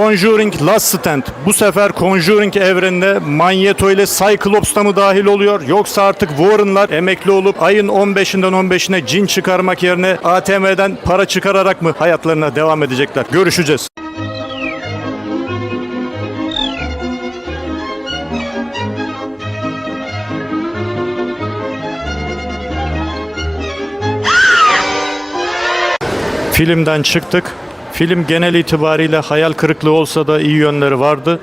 Conjuring Last Stand. Bu sefer Conjuring evrenine Magneto ile Cyclops da mı dahil oluyor? Yoksa artık Warren'lar emekli olup ayın 15'inden 15'ine cin çıkarmak yerine ATM'den para çıkararak mı hayatlarına devam edecekler? Görüşeceğiz. Filmden çıktık. Film genel itibariyle hayal kırıklığı olsa da iyi yönleri vardı.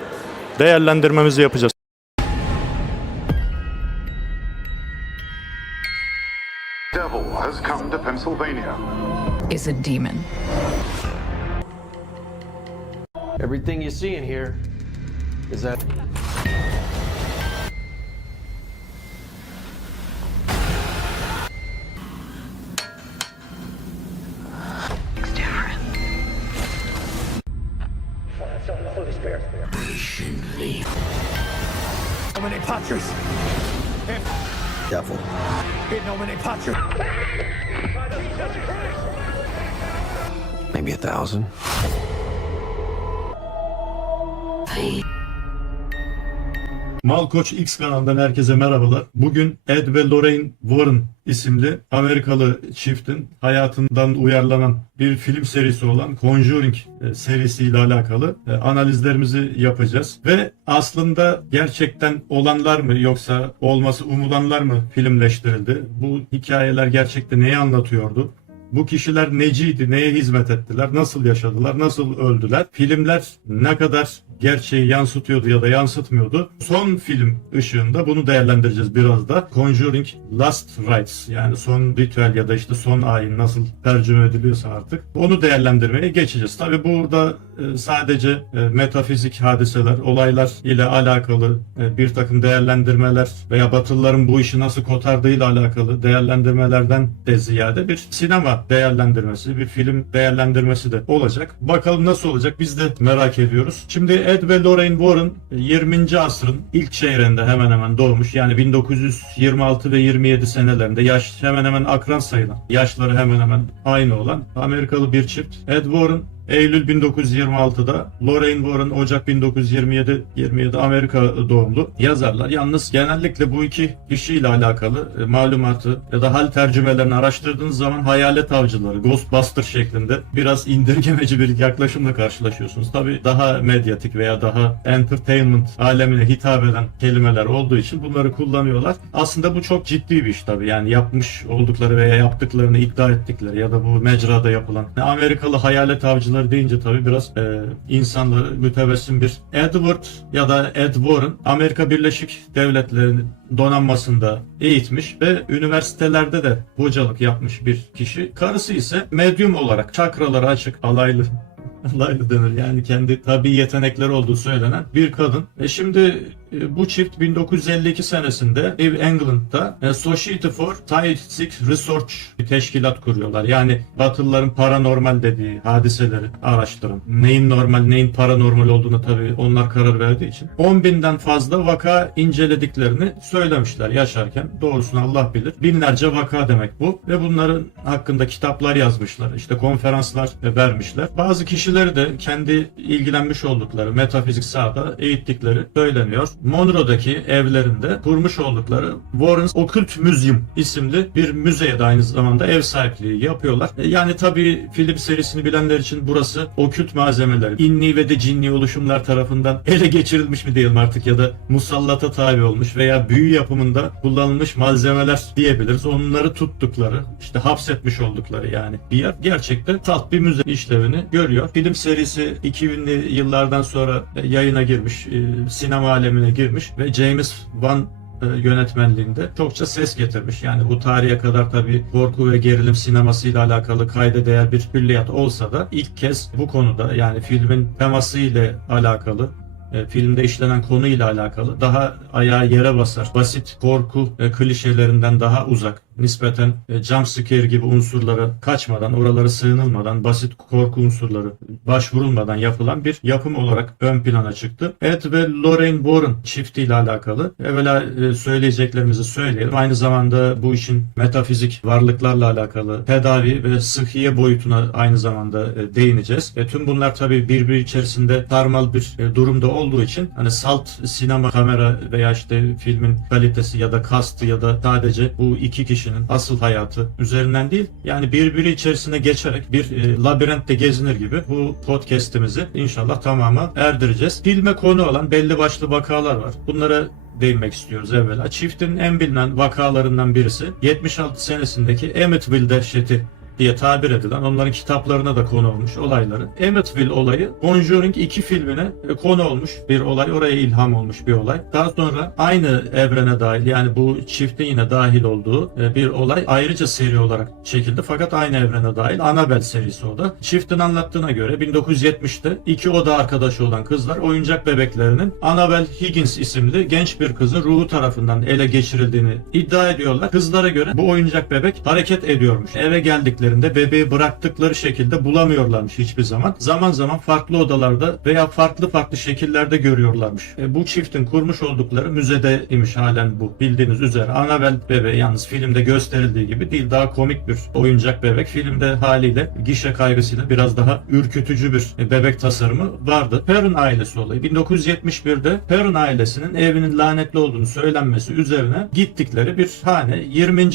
Değerlendirmemizi yapacağız. Devil has come to Pennsylvania. Is a demon. Everything you see in here is that. Nomine Patris. Devil. In nomine Patris. Maybe 1,000. Malkoç X kanalından herkese merhabalar. Bugün Ed ve Lorraine Warren isimli Amerikalı çiftin hayatından uyarlanan bir film serisi olan Conjuring serisiyle alakalı analizlerimizi yapacağız. Ve aslında gerçekten olanlar mı yoksa olması umulanlar mı filmleştirildi? Bu hikayeler gerçekten neyi anlatıyordu? Bu kişiler neciydi, neye hizmet ettiler, nasıl yaşadılar, nasıl öldüler? Filmler ne kadar gerçeği yansıtıyordu ya da yansıtmıyordu? Son film ışığında bunu değerlendireceğiz biraz da. Conjuring Last Rites, yani son ritüel ya da işte son ayin nasıl tercüme ediliyorsa artık. Onu değerlendirmeye geçeceğiz. Tabi burada sadece metafizik hadiseler, olaylar ile alakalı bir takım değerlendirmeler veya Batılıların bu işi nasıl kotardığıyla alakalı değerlendirmelerden de ziyade bir sinema değerlendirmesi, bir film değerlendirmesi de olacak. Bakalım nasıl olacak, biz de merak ediyoruz. Şimdi Ed ve Lorraine Warren 20. asrın ilk çeyreğinde hemen hemen doğmuş. Yani 1926 ve 27 senelerinde yaş hemen hemen akran sayılan, yaşları hemen hemen aynı olan Amerikalı bir çift. Ed Warren Eylül 1926'da, Lorraine Warren Ocak 1927 Amerika doğumlu yazarlar. Yalnız genellikle bu iki kişiyle alakalı malumatı ya da hal tercümelerini araştırdığınız zaman hayalet avcıları, Ghostbuster şeklinde biraz indirgemeci bir yaklaşımla karşılaşıyorsunuz. Tabii daha medyatik veya daha entertainment alemine hitap eden kelimeler olduğu için bunları kullanıyorlar. Aslında bu çok ciddi bir iş tabii. Yani yapmış oldukları veya yaptıklarını iddia ettikleri ya da bu mecrada yapılan Amerikalı hayalet avcıları deyince tabii biraz insanları mütebessim bir Edward ya da Ed Warren Amerika Birleşik Devletleri'nin donanmasında eğitmiş ve üniversitelerde de hocalık yapmış bir kişi. Karısı ise medyum olarak çakraları açık, alaylı denir. Yani kendi tabii yetenekleri olduğu söylenen bir kadın. Şimdi bu çift 1952 senesinde New England'da Society for Scientific Research bir teşkilat kuruyorlar. Yani Batılıların paranormal dediği hadiseleri araştıran, neyin normal, neyin paranormal olduğunu tabii onlar karar verdiği için 10.000'den fazla vaka incelediklerini söylemişler yaşarken. Doğrusunu Allah bilir. Binlerce vaka demek bu. Ve bunların hakkında kitaplar yazmışlar. İşte konferanslar vermişler. Bazı kişileri de kendi ilgilenmiş oldukları metafizik sahada eğittikleri söyleniyor. Monroe'daki evlerinde kurmuş oldukları Warren's Occult Museum isimli bir müzeye de aynı zamanda ev sahipliği yapıyorlar. Yani tabii film serisini bilenler için burası okült malzemeler, inni ve de cinni oluşumlar tarafından ele geçirilmiş mi diyelim artık ya da musallata tabi olmuş veya büyü yapımında kullanılmış malzemeler diyebiliriz. Onları tuttukları, işte hapsetmiş oldukları yani bir yer gerçekten salt bir müze işlevini görüyor. Film serisi 2000'li yıllardan sonra yayına girmiş, sinema alemine girmiş ve James Wan yönetmenliğinde çokça ses getirmiş. Yani bu tarihe kadar tabii korku ve gerilim sinemasıyla alakalı kayda değer bir külliyat olsa da ilk kez bu konuda, yani filmin teması ile alakalı, filmde işlenen konuyla alakalı daha ayağı yere basar, basit korku klişelerinden daha uzak nispeten jump scare gibi unsurlara kaçmadan, oralara sığınılmadan, basit korku unsurları başvurulmadan yapılan bir yapım olarak ön plana çıktı. Ed ve Lorraine Warren çiftiyle alakalı evvela söyleyeceklerimizi söyleyelim. Aynı zamanda bu işin metafizik varlıklarla alakalı tedavi ve sıhhiye boyutuna aynı zamanda değineceğiz. Tüm bunlar tabii birbiri içerisinde sarmal bir durumda olduğu için hani salt sinema kamera veya işte filmin kalitesi ya da kastı ya da sadece bu iki kişinin asıl hayatı üzerinden değil, yani birbiri içerisine geçerek bir labirentte gezinir gibi bu podcast'imizi inşallah tamama erdireceğiz. Filme konu olan belli başlı vakalar var. Bunlara değinmek istiyoruz evvela. Çiftin en bilinen vakalarından birisi 76 senesindeki Amityville dehşeti diye tabir edilen, onların kitaplarına da konu olmuş olayları. Amityville olayı Conjuring 2 filmine konu olmuş bir olay, oraya ilham olmuş bir olay. Daha sonra aynı evrene dahil, yani bu çiftin yine dahil olduğu bir olay ayrıca seri olarak çekildi fakat aynı evrene dahil. Annabelle serisi o da. Çiftin anlattığına göre 1970'te iki oda arkadaşı olan kızlar oyuncak bebeklerinin Annabelle Higgins isimli genç bir kızın ruhu tarafından ele geçirildiğini iddia ediyorlar. Kızlara göre bu oyuncak bebek hareket ediyormuş. Eve geldikleri bebeği bıraktıkları şekilde bulamıyorlarmış hiçbir zaman. Zaman zaman farklı odalarda veya farklı şekillerde görüyorlarmış. Bu çiftin kurmuş oldukları müzedeymiş halen bu. Bildiğiniz üzere Annabelle bebeği yalnız filmde gösterildiği gibi değil, daha komik bir oyuncak bebek. Filmde haliyle gişe kaygısıyla biraz daha ürkütücü bir bebek tasarımı vardı. Perron ailesi olayı. 1971'de Perron ailesinin evinin lanetli olduğunu söylenmesi üzerine gittikleri bir hane 20.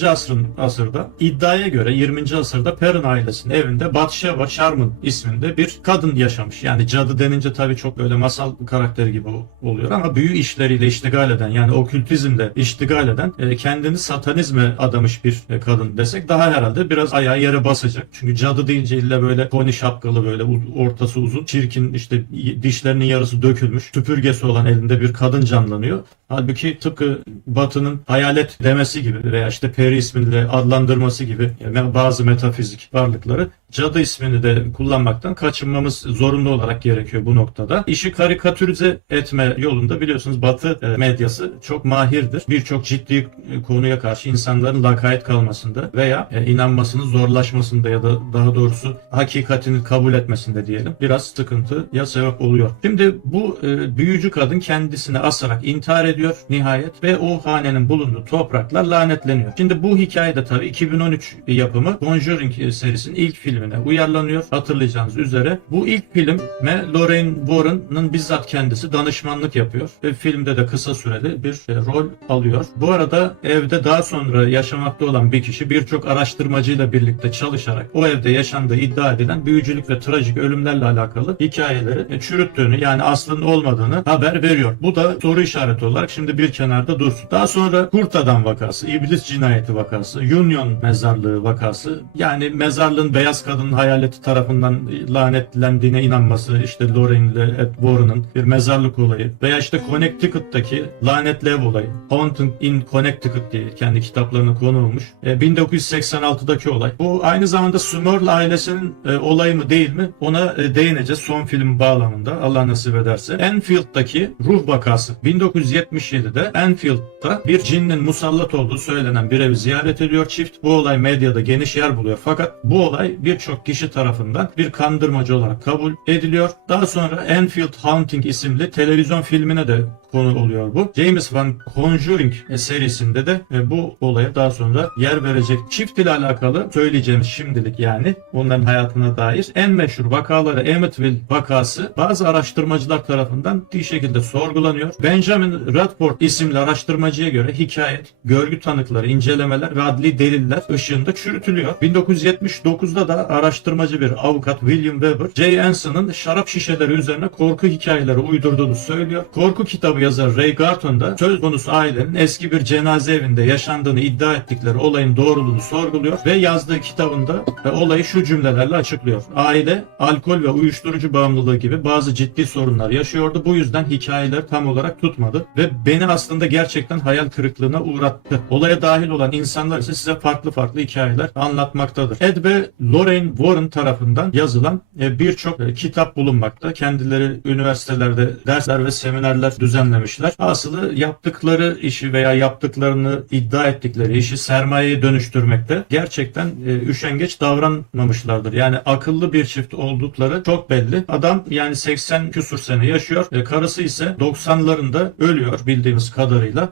asırda iddiaya göre 20. asırda Perron ailesinin evinde Bathsheba Sharman isminde bir kadın yaşamış. Yani cadı denince tabii çok böyle masal karakteri gibi oluyor ama büyü işleriyle iştigal eden, yani okültizmle iştigal eden, kendini satanizme adamış bir kadın desek daha herhalde biraz ayağı yere basacak. Çünkü cadı deyince illa böyle pony şapkalı, böyle ortası uzun, çirkin, işte dişlerinin yarısı dökülmüş, süpürgesi olan elinde bir kadın canlanıyor. Halbuki tıpkı Batı'nın hayalet demesi gibi veya işte peri ismiyle adlandırması gibi bazı metafizik varlıkları cadı ismini de kullanmaktan kaçınmamız zorunlu olarak gerekiyor bu noktada. İşi karikatürize etme yolunda biliyorsunuz Batı medyası çok mahirdir. Birçok ciddi konuya karşı insanların lakayt kalmasında veya inanmasının zorlaşmasında ya da daha doğrusu hakikatini kabul etmesinde diyelim biraz sıkıntıya sebep oluyor. Şimdi bu büyücü kadın kendisini asarak intihar ediyor nihayet ve o hanenin bulunduğu topraklar lanetleniyor. Şimdi bu hikayede tabii 2013 yapımı Conjuring serisinin ilk filmine uyarlanıyor. Hatırlayacağınız üzere bu ilk filme Lorraine Warren'ın bizzat kendisi danışmanlık yapıyor ve filmde de kısa süreli bir rol alıyor. Bu arada evde daha sonra yaşamakta olan bir kişi birçok araştırmacıyla birlikte çalışarak o evde yaşandığı iddia edilen büyücülük ve trajik ölümlerle alakalı hikayeleri çürüttüğünü, yani aslında olmadığını haber veriyor. Bu da soru işareti olarak şimdi bir kenarda dursun. Daha sonra Kurt Adam vakası, İblis cinayeti vakası, Union mezarlığı vakası, yani mezarlığın beyaz kadının hayaleti tarafından lanetlendiğine inanması, işte Lorraine ile Ed Warren'ın bir mezarlık olayı veya işte Connecticut'taki lanetli ev olayı, Haunting in Connecticut diye kendi kitaplarına konu olmuş. 1986'daki olay. Bu aynı zamanda Summerl ailesinin olayı mı değil mi? Ona değineceğiz son film bağlamında Allah nasip ederse. Enfield'daki ruh vakası. 1977'de Enfield'da bir cinnin musallat olduğu söylenen bir evi ziyaret ediyor çift. Bu olay medyada geniş yer buluyor. Fakat bu olay birçok kişi tarafından bir kandırmacı olarak kabul ediliyor. Daha sonra Enfield Haunting isimli televizyon filmine de konu oluyor bu. James Wan Conjuring serisinde de bu olaya daha sonra yer verecek. Çift ile alakalı söyleyeceğimiz şimdilik, yani onların hayatına dair en meşhur vakaları Amityville vakası bazı araştırmacılar tarafından bir şekilde sorgulanıyor. Benjamin Radford isimli araştırmacıya göre hikayet, görgü tanıkları, incelemeler ve adli deliller ışığında çürütülüyor. 1979'da da araştırmacı bir avukat William Weber, J. Anson'ın şarap şişeleri üzerine korku hikayeleri uydurduğunu söylüyor. Korku kitabı yazar Ray Garton da söz konusu ailenin eski bir cenaze evinde yaşandığını iddia ettikleri olayın doğruluğunu sorguluyor ve yazdığı kitabında olayı şu cümlelerle açıklıyor. Aile, alkol ve uyuşturucu bağımlılığı gibi bazı ciddi sorunlar yaşıyordu. Bu yüzden hikayeler tam olarak tutmadı ve beni aslında gerçekten hayal kırıklığına uğrattı. Olaya dahil olan insanlar ise size farklı hikayeler anlatmaktadır. Ed ve Lorraine Lorraine Warren tarafından yazılan birçok kitap bulunmakta. Kendileri üniversitelerde dersler ve seminerler düzenlemişler. Aslı yaptıkları işi veya yaptıklarını iddia ettikleri işi sermayeye dönüştürmekte gerçekten üşengeç davranmamışlardır. Yani akıllı bir çift oldukları çok belli. Adam yani 80 küsur sene yaşıyor. Karısı ise 90'larında ölüyor bildiğimiz kadarıyla.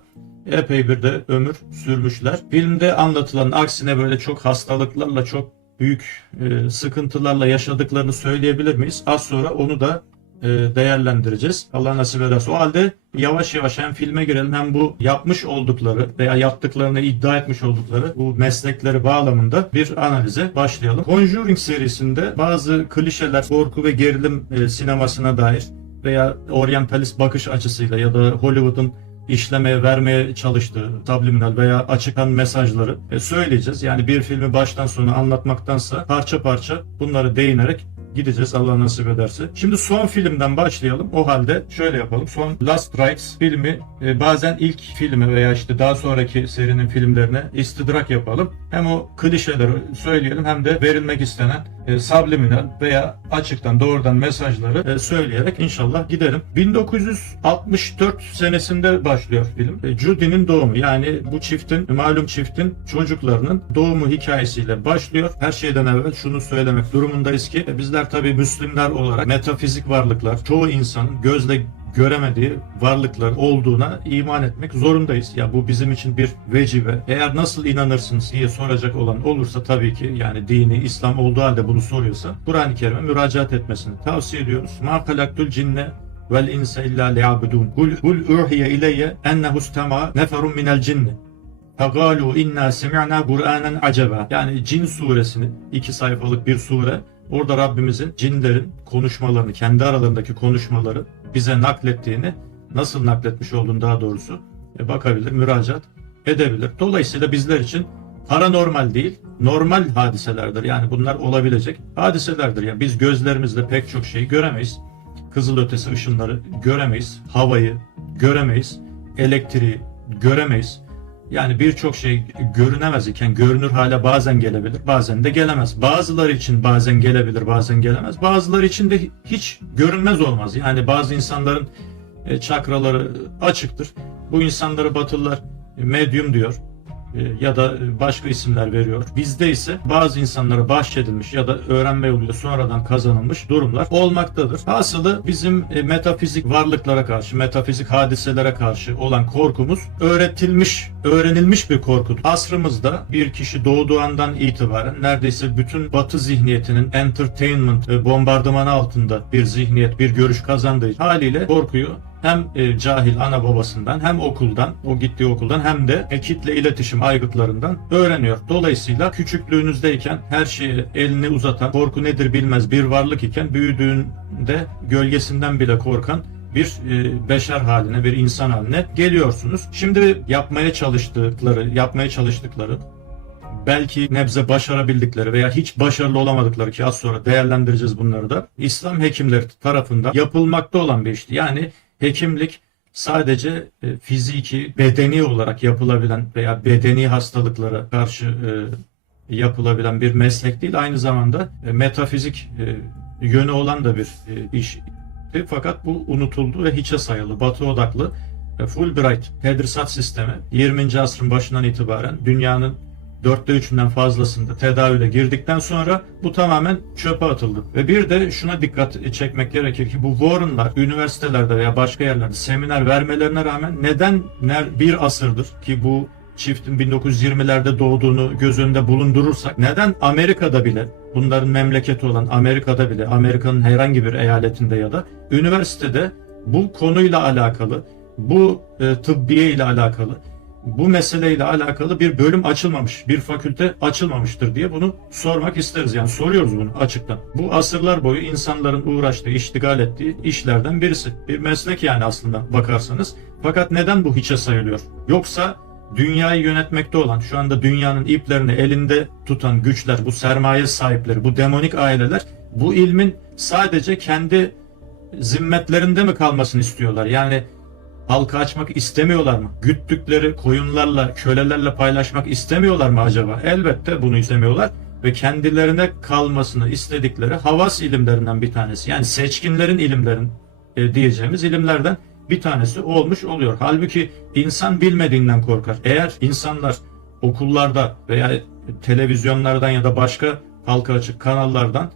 Epey bir de ömür sürmüşler. Filmde anlatılan aksine böyle çok hastalıklarla, çok büyük sıkıntılarla yaşadıklarını söyleyebilir miyiz? Az sonra onu da değerlendireceğiz. Allah nasip ederse. O halde yavaş yavaş hem filme girelim hem bu yapmış oldukları veya yaptıklarını iddia etmiş oldukları bu meslekleri bağlamında bir analize başlayalım. Conjuring serisinde bazı klişeler, korku ve gerilim sinemasına dair veya oryantalist bakış açısıyla ya da Hollywood'un işlemeye, vermeye çalıştığı subliminal veya açıkan mesajları söyleyeceğiz. Yani bir filmi baştan sona anlatmaktansa parça parça bunları değinerek gideceğiz Allah nasip ederse. Şimdi son filmden başlayalım. O halde şöyle yapalım. Son Last Rites filmi bazen ilk filme veya işte daha sonraki serinin filmlerine istidrak yapalım. Hem o klişeleri söyleyelim hem de verilmek istenen subliminal veya açıktan doğrudan mesajları söyleyerek inşallah gidelim. 1964 senesinde başlıyor film. Judy'nin doğumu, yani bu çiftin, malum çiftin çocuklarının doğumu hikayesiyle başlıyor. Her şeyden evvel şunu söylemek durumundayız ki bizler tabii Müslümanlar olarak metafizik varlıklar, çoğu insanın gözle göremediği varlıklar olduğuna iman etmek zorundayız. Ya bu bizim için bir vecibe. Eğer nasıl inanırsınız diye soracak olan olursa tabii ki, yani dini İslam olduğu halde bunu soruyorsa Kur'an-ı Kerim'e müracaat etmesini tavsiye ediyoruz. Ma halaktul cinne vel insa illa liyabudun. Kul uhiye ileyye ennehu istema neferun minel cinni. Fagalu inna semi'na Kur'anen acaba. Yani Cin suresini, 2 sayfalık bir sure. Orada Rabbimizin cinlerin konuşmalarını, kendi aralarındaki konuşmaları bize naklettiğini, nasıl nakletmiş olduğunu daha doğrusu bakabilir, müracaat edebilir. Dolayısıyla bizler için paranormal değil, normal hadiselerdir. Yani bunlar olabilecek hadiselerdir. Yani biz gözlerimizle pek çok şeyi göremeyiz. Kızılötesi ışınları göremeyiz, havayı göremeyiz, elektriği göremeyiz. Yani birçok şey görünemez iken görünür hale bazen gelebilir, bazen de gelemez. Bazıları için bazen gelebilir, bazen gelemez. Bazıları için de hiç görünmez olmaz. Yani bazı insanların çakraları açıktır. Bu insanları Batılılar medyum diyor ya da başka isimler veriyor. Bizde ise bazı insanlara bahşedilmiş ya da öğrenme yoluyla sonradan kazanılmış durumlar olmaktadır. Hasılı bizim metafizik varlıklara karşı, metafizik hadiselere karşı olan korkumuz öğrenilmiş bir korkudur. Asrımızda bir kişi doğduğu andan itibaren neredeyse bütün Batı zihniyetinin entertainment bombardımanı altında bir zihniyet, bir görüş kazandığı haliyle korkuyu hem cahil ana babasından hem okuldan, o gittiği okuldan hem de kitle iletişim aygıtlarından öğreniyor. Dolayısıyla küçüklüğünüzdeyken her şeye elini uzatan, korku nedir bilmez bir varlık iken büyüdüğünde gölgesinden bile korkan bir beşer haline, bir insan haline geliyorsunuz. Şimdi yapmaya çalıştıkları belki nebze başarabildikleri veya hiç başarılı olamadıkları, ki az sonra değerlendireceğiz bunları da, İslam hekimleri tarafından yapılmakta olan bir işti. Yani hekimlik sadece fiziki, bedeni olarak yapılabilen veya bedeni hastalıklara karşı yapılabilen bir meslek değil. Aynı zamanda metafizik yönü olan da bir işti. Fakat bu unutuldu ve hiçe sayıldı. Batı odaklı Fulbright tedrisat sistemi 20. asrın başından itibaren dünyanın 3/4'ünden fazlasında tedavüle girdikten sonra bu tamamen çöpe atıldı. Ve bir de şuna dikkat çekmek gerekir ki bu Warren'lar üniversitelerde veya başka yerlerde seminer vermelerine rağmen neden bir asırdır ki bu çiftin 1920'lerde doğduğunu göz önünde bulundurursak neden Amerika'da bile, bunların memleketi olan Amerika'da bile, Amerika'nın herhangi bir eyaletinde ya da üniversitede bu konuyla alakalı, bu tıbbiye ile alakalı, bu meseleyle alakalı bir bölüm açılmamış, bir fakülte açılmamıştır diye bunu sormak isteriz. Yani soruyoruz bunu açıktan. Bu asırlar boyu insanların uğraştığı, iştigal ettiği işlerden birisi. Bir meslek yani aslında bakarsanız. Fakat neden bu hiçe sayılıyor? Yoksa dünyayı yönetmekte olan, şu anda dünyanın iplerini elinde tutan güçler, bu sermaye sahipleri, bu demonik aileler bu ilmin sadece kendi zimmetlerinde mi kalmasını istiyorlar? Yani halka açmak istemiyorlar mı? Güttükleri koyunlarla, kölelerle paylaşmak istemiyorlar mı acaba? Elbette bunu istemiyorlar. ve kendilerine kalmasını istedikleri havas ilimlerinden bir tanesi. Yani seçkinlerin ilimlerin diyeceğimiz ilimlerden bir tanesi olmuş oluyor. Halbuki insan bilmediğinden korkar. Eğer insanlar okullarda veya televizyonlardan ya da başka halka açık kanallardan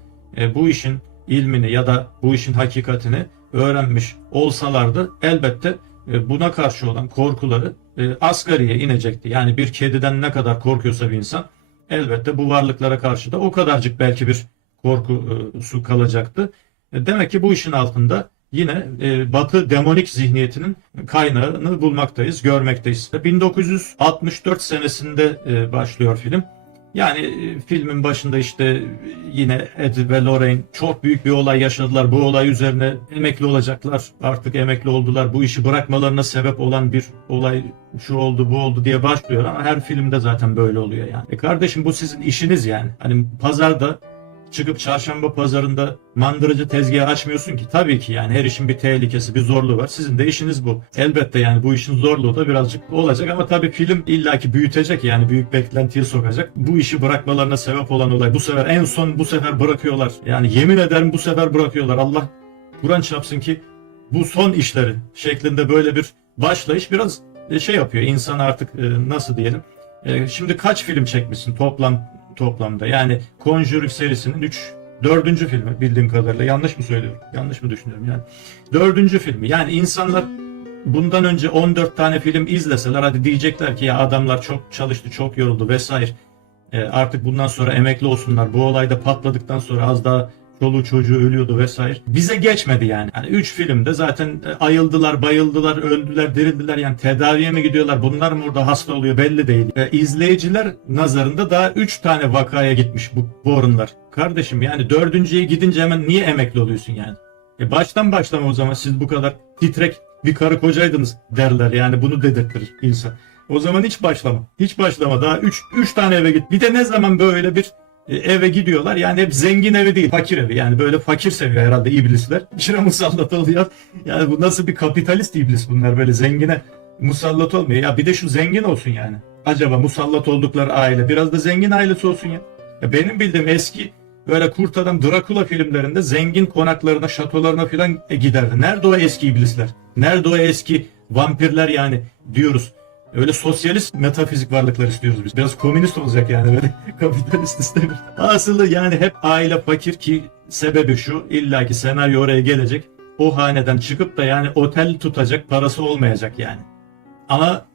bu işin ilmini ya da bu işin hakikatini öğrenmiş olsalardı elbette buna karşı olan korkuları asgariye inecekti. Yani bir kediden ne kadar korkuyorsa bir insan elbette bu varlıklara karşı da o kadarcık belki bir korkusu kalacaktı. Demek ki bu işin altında yine Batı demonik zihniyetinin kaynağını bulmaktayız, görmekteyiz. 1964 senesinde başlıyor film. Yani filmin başında işte yine Ed ve Lorraine çok büyük bir olay yaşadılar. Bu olay üzerine emekli olacaklar. Artık emekli oldular. Bu işi bırakmalarına sebep olan bir olay şu oldu bu oldu diye başlıyor ama her filmde zaten böyle oluyor yani. Kardeşim bu sizin işiniz yani. Hani pazarda çıkıp çarşamba pazarında mandırıcı tezgahı açmıyorsun ki. Tabii ki yani her işin bir tehlikesi, bir zorluğu var. Sizin de işiniz bu. Elbette yani bu işin zorluğu da birazcık olacak ama tabii film illaki büyütecek yani büyük beklentiye sokacak. Bu işi bırakmalarına sebep olan olay. Bu sefer en son bu sefer bırakıyorlar. Yani yemin ederim bu sefer bırakıyorlar. Allah Kur'an çarpsın ki bu son işleri şeklinde böyle bir başlayış biraz şey yapıyor. İnsan artık nasıl diyelim. Şimdi kaç film çekmişsin toplamda? Yani Conjuring serisinin 4. filmi bildiğim kadarıyla. Yanlış mı söylüyorum? Yanlış mı düşünüyorum yani? 4. filmi. Yani insanlar bundan önce 14 tane film izleseler hadi diyecekler ki ya adamlar çok çalıştı, çok yoruldu vesaire. Artık bundan sonra emekli olsunlar. Bu olayda patladıktan sonra az daha çoluğu çocuğu ölüyordu vesaire. Bize geçmedi yani. Yani 3 filmde zaten ayıldılar, bayıldılar, öldüler, dirildiler. Yani tedaviye mi gidiyorlar? Bunlar mı orada hasta oluyor belli değil. İzleyiciler nazarında daha 3 tane vakaya gitmiş bu Warren'lar. Kardeşim yani 4.'ye gidince hemen niye emekli oluyorsun yani? Baştan başlama o zaman siz bu kadar titrek bir karı kocaydınız derler. Yani bunu dedirtir insan. O zaman hiç başlama. Hiç başlama. Daha 3 tane eve git. Bir de ne zaman böyle bir eve gidiyorlar. Yani hep zengin evi değil, fakir evi. Yani böyle fakir seviyor herhalde iblisler. İşine musallat oluyor. Yani bu nasıl bir kapitalist iblis bunlar böyle zengine musallat olmuyor. Ya bir de şu zengin olsun yani. Acaba musallat oldukları aile biraz da zengin ailesi olsun ya. Ya benim bildiğim eski böyle kurt adam Drakula filmlerinde zengin konaklarına, şatolarına falan giderdi. Nerede o eski iblisler? Nerede o eski vampirler yani diyoruz. Öyle sosyalist metafizik varlıklar istiyoruz biz. Biraz komünist olacak yani böyle kapitalist istemiyoruz. Aslı yani hep aile fakir ki sebebi şu illaki senaryo oraya gelecek. O haneden çıkıp da yani otel tutacak parası olmayacak yani. Ama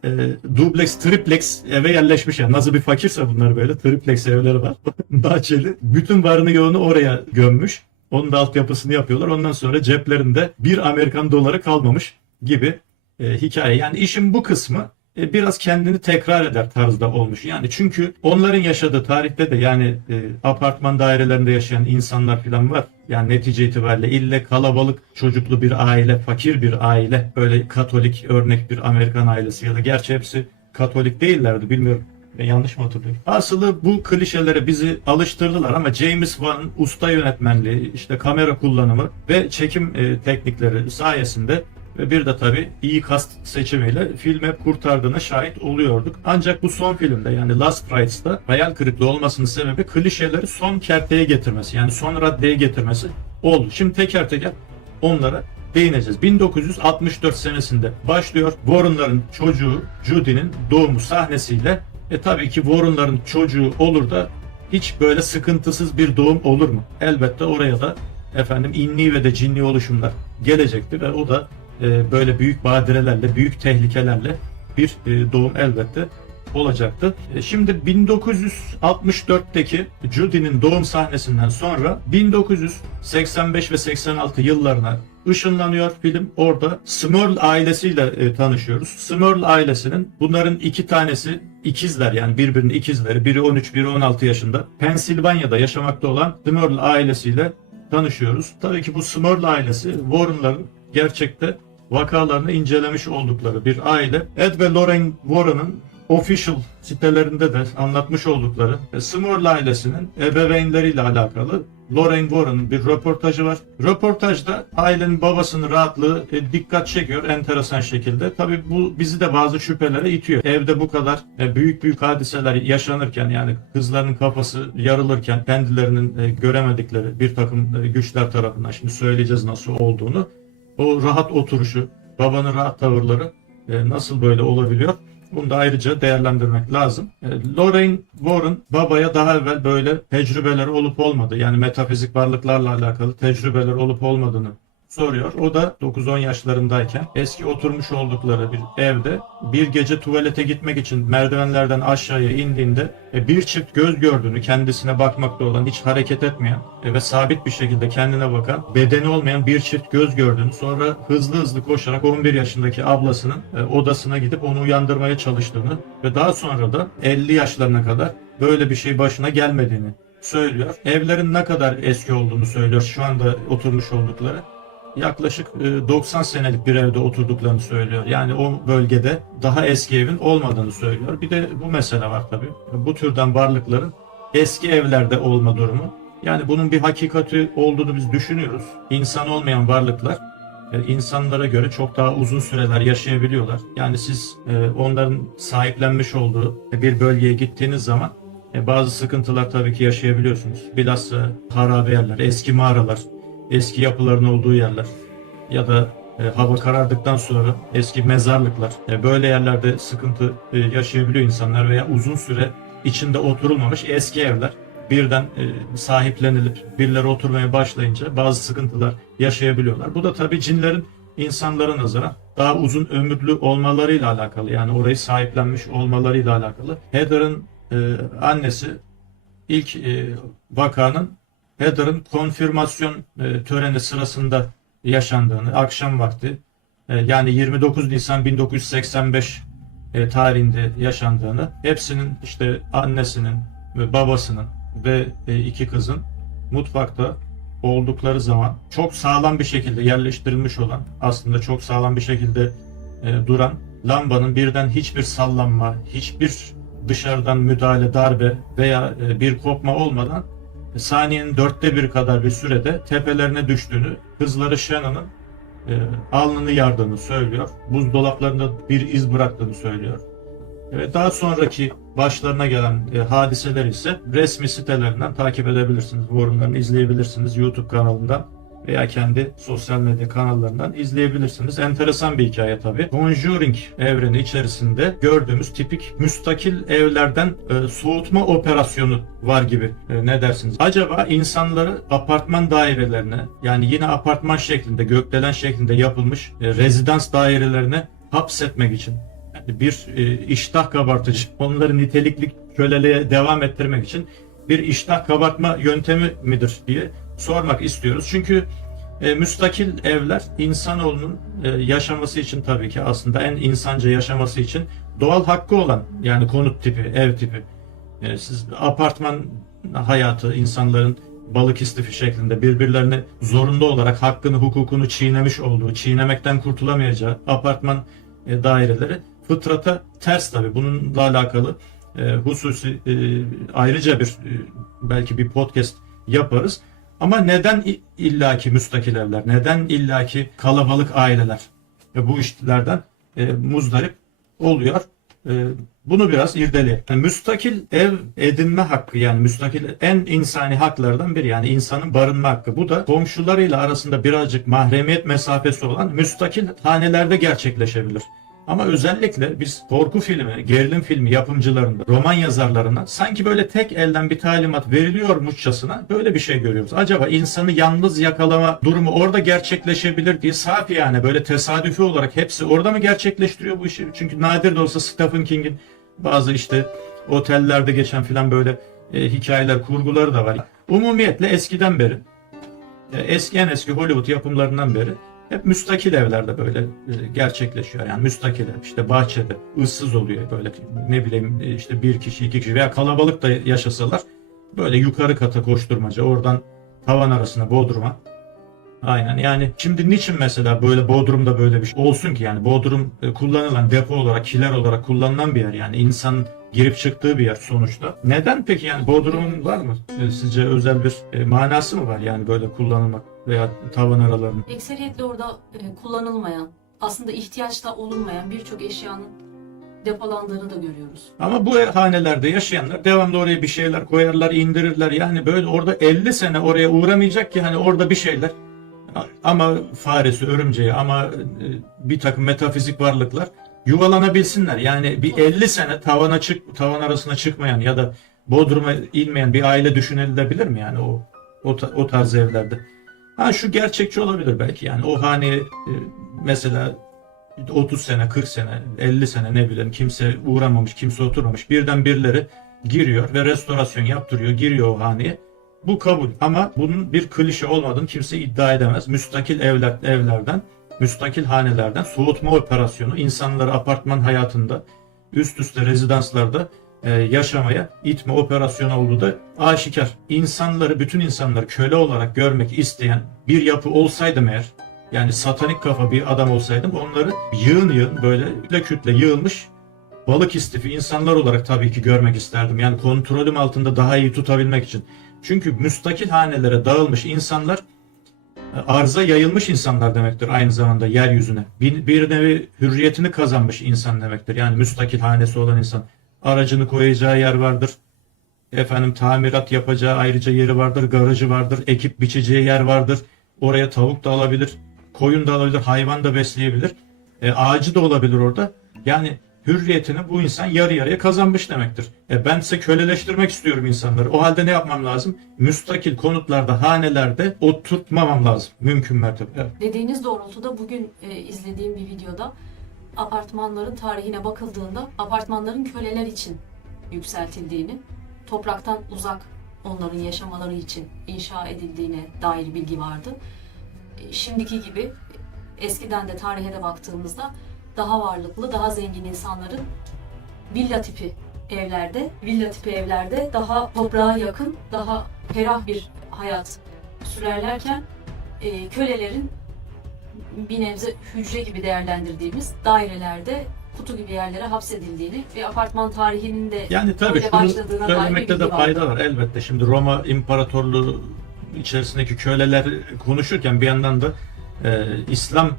dubleks, triplex eve yerleşmiş yani. Nasıl bir fakirse bunlar böyle triplex evleri var. Bahçeli. Bütün varını yoğunu oraya gömmüş. Onun da altyapısını yapıyorlar. Ondan sonra ceplerinde 1 Amerikan doları kalmamış gibi hikaye. Yani işin bu kısmı biraz kendini tekrar eder tarzda olmuş. Yani çünkü onların yaşadığı tarihte de yani apartman dairelerinde yaşayan insanlar falan var. Yani netice itibariyle ille kalabalık çocuklu bir aile, fakir bir aile, böyle Katolik örnek bir Amerikan ailesi ya da gerçi hepsi Katolik değillerdi bilmiyorum. Ben yanlış mı hatırlıyorum? Aslında bu klişelere bizi alıştırdılar ama James Wan'ın usta yönetmenliği, işte kamera kullanımı ve çekim teknikleri sayesinde ve bir de tabii iyi kast seçimiyle filmi kurtardığına şahit oluyorduk. Ancak bu son filmde yani Last Rights'ta hayal kırıklığı olmasının sebebi klişeleri son kerteye getirmesi. Yani son raddeye getirmesi oldu. Şimdi teker teker onlara değineceğiz. 1964 senesinde başlıyor. Warren'ların çocuğu Judy'nin doğumu sahnesiyle tabii ki Warren'ların çocuğu olur da hiç böyle sıkıntısız bir doğum olur mu? Elbette oraya da inni ve de cinni oluşumlar gelecekti ve o da böyle büyük badirelerle, büyük tehlikelerle bir doğum elbette olacaktı. Şimdi 1964'teki Judy'nin doğum sahnesinden sonra 1985 ve 86 yıllarına ışınlanıyor film. Orada Smurl ailesiyle tanışıyoruz. Smurl ailesinin bunların 2 tanesi ikizler yani birbirinin ikizleri. Biri 13, biri 16 yaşında. Pensilvanya'da yaşamakta olan Smurl ailesiyle tanışıyoruz. Tabii ki bu Smurl ailesi Warren'ların gerçekte vakalarını incelemiş oldukları bir aile. Ed ve Lorraine Warren'ın official sitelerinde de anlatmış oldukları Small ailesinin ebeveynleriyle alakalı Lorraine Warren'ın bir röportajı var. Röportajda ailenin babasının rahatlığı dikkat çekiyor enteresan şekilde. Tabii bu bizi de bazı şüphelere itiyor. Evde bu kadar büyük hadiseler yaşanırken, yani kızların kafası yarılırken kendilerinin göremedikleri bir takım güçler tarafından, şimdi söyleyeceğiz nasıl olduğunu, o rahat oturuşu, babanın rahat tavırları nasıl böyle olabiliyor? Bunu da ayrıca değerlendirmek lazım. Lorraine Warren babaya daha evvel böyle tecrübeleri olup olmadı, yani metafizik varlıklarla alakalı tecrübeler olup olmadığını soruyor. O da 9-10 yaşlarındayken eski oturmuş oldukları bir evde bir gece tuvalete gitmek için merdivenlerden aşağıya indiğinde bir çift göz gördüğünü, kendisine bakmakta olan, hiç hareket etmeyen ve sabit bir şekilde kendine bakan, bedeni olmayan bir çift göz gördüğünü, sonra hızlı koşarak 11 yaşındaki ablasının odasına gidip onu uyandırmaya çalıştığını ve daha sonra da 50 yaşlarına kadar böyle bir şey başına gelmediğini söylüyor. Evlerin ne kadar eski olduğunu söylüyor şu anda oturmuş oldukları. Yaklaşık 90 senelik bir evde oturduklarını söylüyor. Yani o bölgede daha eski evin olmadığını söylüyor. Bir de bu mesele var tabii. Bu türden varlıkların eski evlerde olma durumu. Yani bunun bir hakikati olduğunu biz düşünüyoruz. İnsan olmayan varlıklar insanlara göre çok daha uzun süreler yaşayabiliyorlar. Yani siz onların sahiplenmiş olduğu bir bölgeye gittiğiniz zaman bazı sıkıntılar tabii ki yaşayabiliyorsunuz. Bilhassa harabe yerler, eski mağaralar, eski yapıların olduğu yerler ya da hava karardıktan sonra eski mezarlıklar, böyle yerlerde sıkıntı yaşayabiliyor insanlar veya uzun süre içinde oturulmamış eski evler birden sahiplenilip birileri oturmaya başlayınca bazı sıkıntılar yaşayabiliyorlar. Bu da tabii cinlerin insanlara nazaran daha uzun ömürlü olmalarıyla alakalı, yani orayı sahiplenmiş olmalarıyla alakalı. Heather'ın annesi ilk vakanın Heather'ın konfirmasyon töreni sırasında yaşandığını, akşam vakti, yani 29 Nisan 1985 tarihinde yaşandığını, hepsinin işte annesinin ve babasının ve iki kızın mutfakta oldukları zaman çok sağlam bir şekilde yerleştirilmiş olan, aslında çok sağlam bir şekilde duran lambanın birden hiçbir sallanma, hiçbir dışarıdan müdahale, darbe veya bir kopma olmadan saniyenin 1/4 kadar bir sürede tepelerine düştüğünü, kızları Shannon'ın alnını yardığını söylüyor. Buzdolaplarında bir iz bıraktığını söylüyor. Ve daha sonraki başlarına gelen hadiseler ise resmi sitelerinden takip edebilirsiniz. Forumlarını izleyebilirsiniz. YouTube kanalından veya kendi sosyal medya kanallarından izleyebilirsiniz. Enteresan bir hikaye tabii. Conjuring evreni içerisinde gördüğümüz tipik müstakil evlerden soğutma operasyonu var gibi. Ne dersiniz? Acaba insanları apartman dairelerine, yani yine apartman şeklinde, gökdelen şeklinde yapılmış rezidans dairelerine hapsetmek için, yani bir iştah kabartıcı, onları nitelikli köleliğe devam ettirmek için bir iştah kabartma yöntemi midir diye sormak istiyoruz. Çünkü müstakil evler insanoğlunun yaşaması için, tabii ki aslında en insanca yaşaması için doğal hakkı olan, yani konut tipi, ev tipi. Siz apartman hayatı, insanların balık istifi şeklinde birbirlerini zorunda olarak hakkını, hukukunu çiğnemiş olduğu, çiğnemekten kurtulamayacağı apartman daireleri fıtrata ters tabii. Bununla alakalı hususi ayrıca bir belki bir podcast yaparız. Ama neden illaki müstakil evler? Neden illaki kalabalık aileler bu işlerden muzdarip oluyor? Bunu biraz irdeleyelim. Yani müstakil ev edinme hakkı, yani müstakil en insani haklardan biri, yani insanın barınma hakkı. Bu da komşularıyla arasında birazcık mahremiyet mesafesi olan müstakil hanelerde gerçekleşebilir. Ama özellikle biz korku filmi, gerilim filmi yapımcılarında, roman yazarlarına sanki böyle tek elden bir talimat veriliyormuşçasına böyle bir şey görüyoruz. Acaba insanı yalnız yakalama durumu orada gerçekleşebilir diye saf, yani böyle tesadüfi olarak hepsi orada mı gerçekleştiriyor bu işi? Çünkü nadir de olsa Stephen King'in bazı işte otellerde geçen filan böyle hikayeler, kurguları da var. Umumiyetle eskiden beri, en eski Hollywood yapımlarından beri hep müstakil evlerde böyle gerçekleşiyor. Yani müstakil ev, işte bahçede, ıssız oluyor böyle, ne bileyim işte bir kişi, iki kişi veya kalabalık da yaşasalar böyle yukarı kata koşturmaca, oradan tavan arasına, bodruma Aynen. Yani şimdi niçin mesela böyle Bodrum'da böyle bir şey olsun ki? Yani Bodrum kullanılan depo olarak, kiler olarak kullanılan bir yer. Yani insan girip çıktığı bir yer sonuçta. Neden peki yani Bodrum'un var mı? Sizce özel bir manası mı var yani böyle kullanılmak veya tavan aralarının? Ekseriyetle orada kullanılmayan, aslında ihtiyaçta olunmayan birçok eşyanın depolandığını da görüyoruz. Ama bu hanelerde yaşayanlar devamlı oraya bir şeyler koyarlar, indirirler. Yani böyle orada 50 sene oraya uğramayacak ki hani orada bir şeyler. Ama faresi, örümceği ama bir takım metafizik varlıklar yuvalanabilsinler. Yani bir 50 sene tavan arasına çıkmayan ya da Bodrum'a inmeyen bir aile düşünülebilir mi yani o tarz evlerde? Ha şu gerçekçi olabilir belki yani o hane mesela 30 sene, 40 sene, 50 sene ne bileyim kimse uğramamış, kimse oturmamış. Birden birileri giriyor ve restorasyon yaptırıyor, giriyor o haneye. Bu kabul ama bunun bir klişe olmadığını kimse iddia edemez. Müstakil evlerden, müstakil hanelerden soğutma operasyonu insanları apartman hayatında üst üste rezidanslarda yaşamaya itme operasyonu olduğu da aşikar. İnsanları, bütün insanları köle olarak görmek isteyen bir yapı olsaydım eğer, yani satanik kafa bir adam olsaydım onları yığın yığın böyle kütle kütle yığılmış balık istifi insanlar olarak tabii ki görmek isterdim. Yani kontrolüm altında daha iyi tutabilmek için. Çünkü müstakil hanelere dağılmış insanlar arza yayılmış insanlar demektir aynı zamanda yeryüzüne. Bir nevi hürriyetini kazanmış insan demektir. Yani müstakil hanesi olan insan. Aracını koyacağı yer vardır. Efendim tamirat yapacağı ayrıca yeri vardır. Garajı vardır. Ekip biçeceği yer vardır. Oraya tavuk da alabilir. Koyun da alabilir. Hayvan da besleyebilir. Ağacı da olabilir orada. Yani hürriyetini bu insan yarı yarıya kazanmış demektir. Ben ise köleleştirmek istiyorum insanları. O halde ne yapmam lazım? Müstakil konutlarda, hanelerde oturtmamam lazım. Mümkün mertebe. Evet. Dediğiniz doğrultuda bugün izlediğim bir videoda apartmanların tarihine bakıldığında apartmanların köleler için yükseltildiğini, topraktan uzak onların yaşamaları için inşa edildiğine dair bilgi vardı. Şimdiki gibi eskiden de tarihe de baktığımızda daha varlıklı, daha zengin insanların villa tipi evlerde daha toprağa yakın, daha ferah bir hayat sürerlerken kölelerin bir nebze hücre gibi değerlendirdiğimiz dairelerde kutu gibi yerlere hapsedildiğini ve apartman tarihinin de Yani tabii böyle şunu başladığına dair bir söylemekte bilgi de var. fayda var elbette. Şimdi Roma İmparatorluğu içerisindeki köleler konuşurken bir yandan da İslam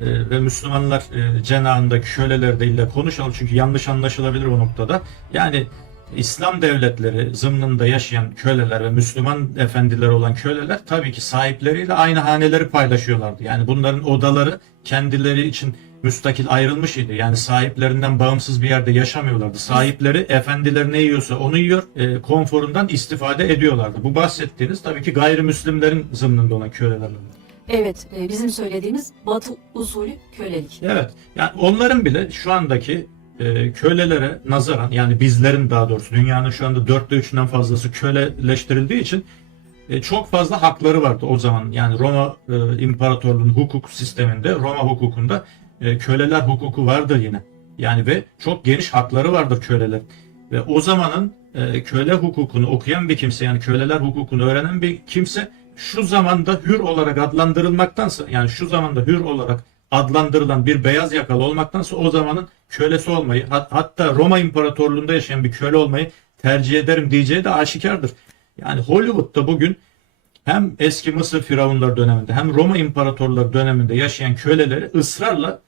ve Müslümanlar cenahındaki köleler de konuşalım. Çünkü yanlış anlaşılabilir o noktada. Yani İslam devletleri zımnında yaşayan köleler ve Müslüman efendiler olan köleler tabii ki sahipleriyle aynı haneleri paylaşıyorlardı. Yani bunların odaları kendileri için müstakil ayrılmış idi. Yani sahiplerinden bağımsız bir yerde yaşamıyorlardı. Sahipleri efendileri ne yiyorsa onu yiyor, konforundan istifade ediyorlardı. Bu bahsettiğiniz tabii ki gayrimüslimlerin zımnında olan köleler. Evet, bizim söylediğimiz Batı usulü kölelik. Evet, yani onların bile şu andaki kölelere nazaran, yani bizlerin daha doğrusu dünyanın şu anda 3/4'ünden fazlası köleleştirildiği için çok fazla hakları vardı o zaman. Yani Roma İmparatorluğu'nun hukuk sisteminde, Roma hukukunda köleler hukuku vardır yine. Yani ve çok geniş hakları vardır köleler. Ve o zamanın köle hukukunu okuyan bir kimse, yani köleler hukukunu öğrenen bir kimse şu zamanda hür olarak adlandırılmaktansa, yani şu zamanda hür olarak adlandırılan bir beyaz yakalı olmaktansa o zamanın kölesi olmayı, hatta Roma İmparatorluğu'nda yaşayan bir köle olmayı tercih ederim diyeceği de aşikardır. Yani Hollywood'da bugün hem eski Mısır firavunları döneminde hem Roma İmparatorluğu döneminde yaşayan köleleri ısrarla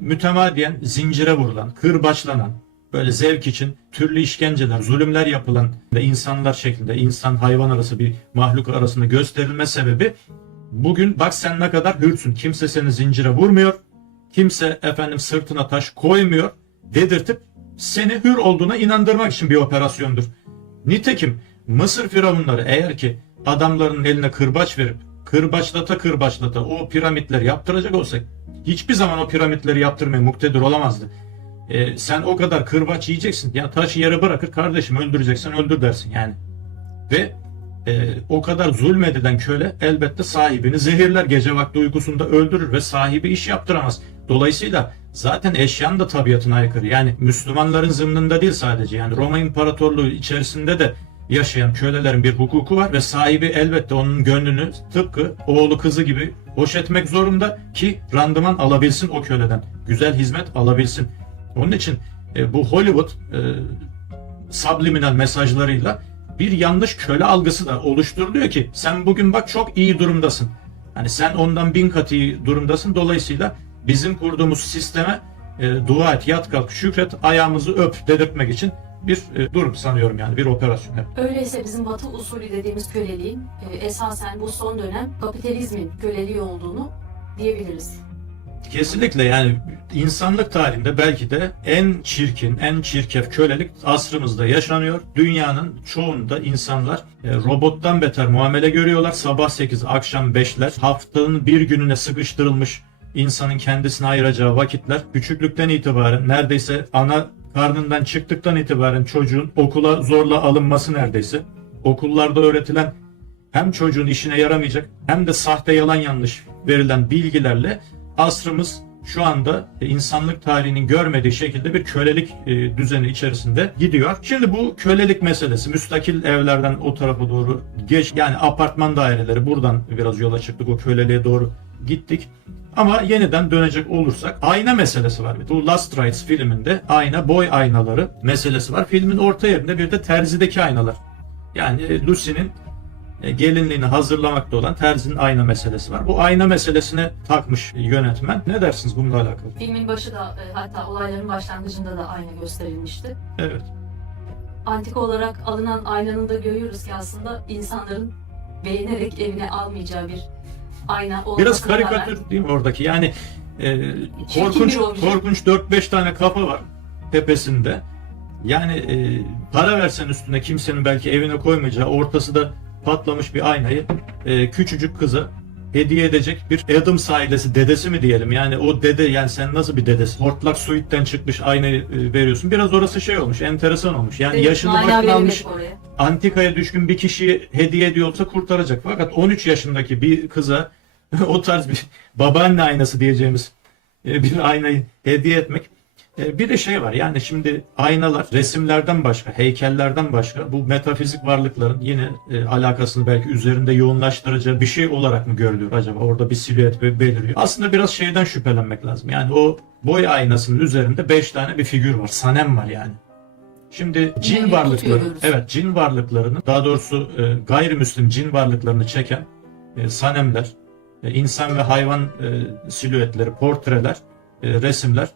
mütemadiyen zincire vurulan, kırbaçlanan, böyle zevk için türlü işkenceler, zulümler yapılan ve insanlar şeklinde, insan hayvan arası bir mahluk arasında gösterilme sebebi bugün bak sen ne kadar hürsün. Kimse seni zincire vurmuyor. Kimse efendim sırtına taş koymuyor dedirtip seni hür olduğuna inandırmak için bir operasyondur. Nitekim Mısır firavunları eğer ki adamların eline kırbaç verip kırbaçlata o piramitleri yaptıracak olsak hiçbir zaman o piramitleri yaptırmaya muktedir olamazdı. Sen o kadar kırbaç yiyeceksin. Ya taşı yere bırakır kardeşim, öldüreceksen öldür dersin yani. Ve o kadar zulmedilen köle elbette sahibini zehirler, gece vakti uykusunda öldürür ve sahibi iş yaptıramaz. Dolayısıyla zaten eşyanın da tabiatına aykırı. Yani Müslümanların zımnında değil sadece, yani Roma İmparatorluğu içerisinde de yaşayan kölelerin bir hukuku var ve sahibi elbette onun gönlünü tıpkı oğlu kızı gibi hoş etmek zorunda ki randıman alabilsin o köleden. Güzel hizmet alabilsin. Onun için bu Hollywood subliminal mesajlarıyla bir yanlış köle algısı da oluşturuluyor ki sen bugün bak çok iyi durumdasın. Hani sen ondan 1000 kat iyi durumdasın. Dolayısıyla bizim kurduğumuz sisteme dua et, yat kalk, şükret, ayağımızı öp dedirtmek için bir durum sanıyorum yani bir operasyon. Öyleyse bizim Batı usulü dediğimiz köleliğin esasen bu son dönem kapitalizmin köleliği olduğunu diyebiliriz. Kesinlikle yani insanlık tarihinde belki de en çirkin, en çirkef kölelik asrımızda yaşanıyor. Dünyanın çoğunda insanlar robottan beter muamele görüyorlar. Sabah 8, akşam 5'ler, haftanın bir gününe sıkıştırılmış insanın kendisine ayıracağı vakitler. Küçüklükten itibaren neredeyse ana karnından çıktıktan itibaren çocuğun okula zorla alınması neredeyse. Okullarda öğretilen hem çocuğun işine yaramayacak hem de sahte yalan yanlış verilen bilgilerle asrımız şu anda insanlık tarihinin görmediği şekilde bir kölelik düzeni içerisinde gidiyor. Şimdi bu kölelik meselesi müstakil evlerden o tarafa doğru yani apartman daireleri buradan biraz yola çıktık o köleliğe doğru gittik. Ama yeniden dönecek olursak ayna meselesi var. Bu Last Rites filminde ayna, boy aynaları meselesi var. Filmin orta yerinde bir de terzideki aynalar. Yani Lucy'nin gelinliğini hazırlamakta olan terzinin ayna meselesi var. Bu ayna meselesine takmış yönetmen. Ne dersiniz bununla alakalı? Filmin başı da hatta olayların başlangıcında da ayna gösterilmişti. Evet. Antika olarak alınan aynanın da görüyoruz ki aslında insanların beğenerek evine almayacağı bir ayna olmasına Biraz karikatür değil mi oradaki? Yani korkunç 4-5 tane kafa var tepesinde. Yani para versen üstüne kimsenin belki evine koymayacağı, ortası da patlamış bir aynayı küçücük kıza hediye edecek bir Addams ailesi dedesi mi diyelim? Yani o dede yani sen nasıl bir dedesi? Hortlak suite'den çıkmış aynayı veriyorsun. Biraz orası şey olmuş, enteresan olmuş. Yani Evet, yaşını mana başına verilmek almış oraya. antikaya düşkün bir kişiyi hediye ediyorsa kurtaracak. Fakat 13 yaşındaki bir kıza o tarz bir babaanne aynası diyeceğimiz bir aynayı hediye etmek. Bir de şey var yani şimdi aynalar resimlerden başka, heykellerden başka bu metafizik varlıkların yine alakasını belki üzerinde yoğunlaştıracağı bir şey olarak mı görülüyor acaba? Orada bir silüet beliriyor. Aslında biraz şeyden şüphelenmek lazım. Yani o boy aynasının üzerinde 5 tane bir figür var. Sanem var yani. Şimdi cin Neyi varlıkları, tutuyoruz? evet cin varlıklarını, daha doğrusu gayrimüslim cin varlıklarını çeken sanemler, insan ve hayvan silüetleri, portreler, resimler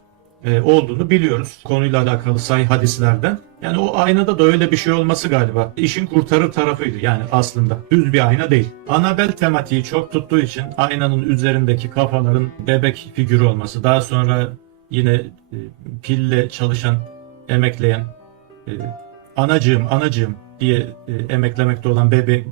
olduğunu biliyoruz. Konuyla alakalı sahih hadislerden. Yani o aynada da öyle bir şey olması galiba İşin kurtarır tarafıydı yani aslında. Düz bir ayna değil. Annabelle tematiği çok tuttuğu için aynanın üzerindeki kafaların bebek figürü olması, daha sonra yine pille çalışan, emekleyen anacığım diye emeklemekte olan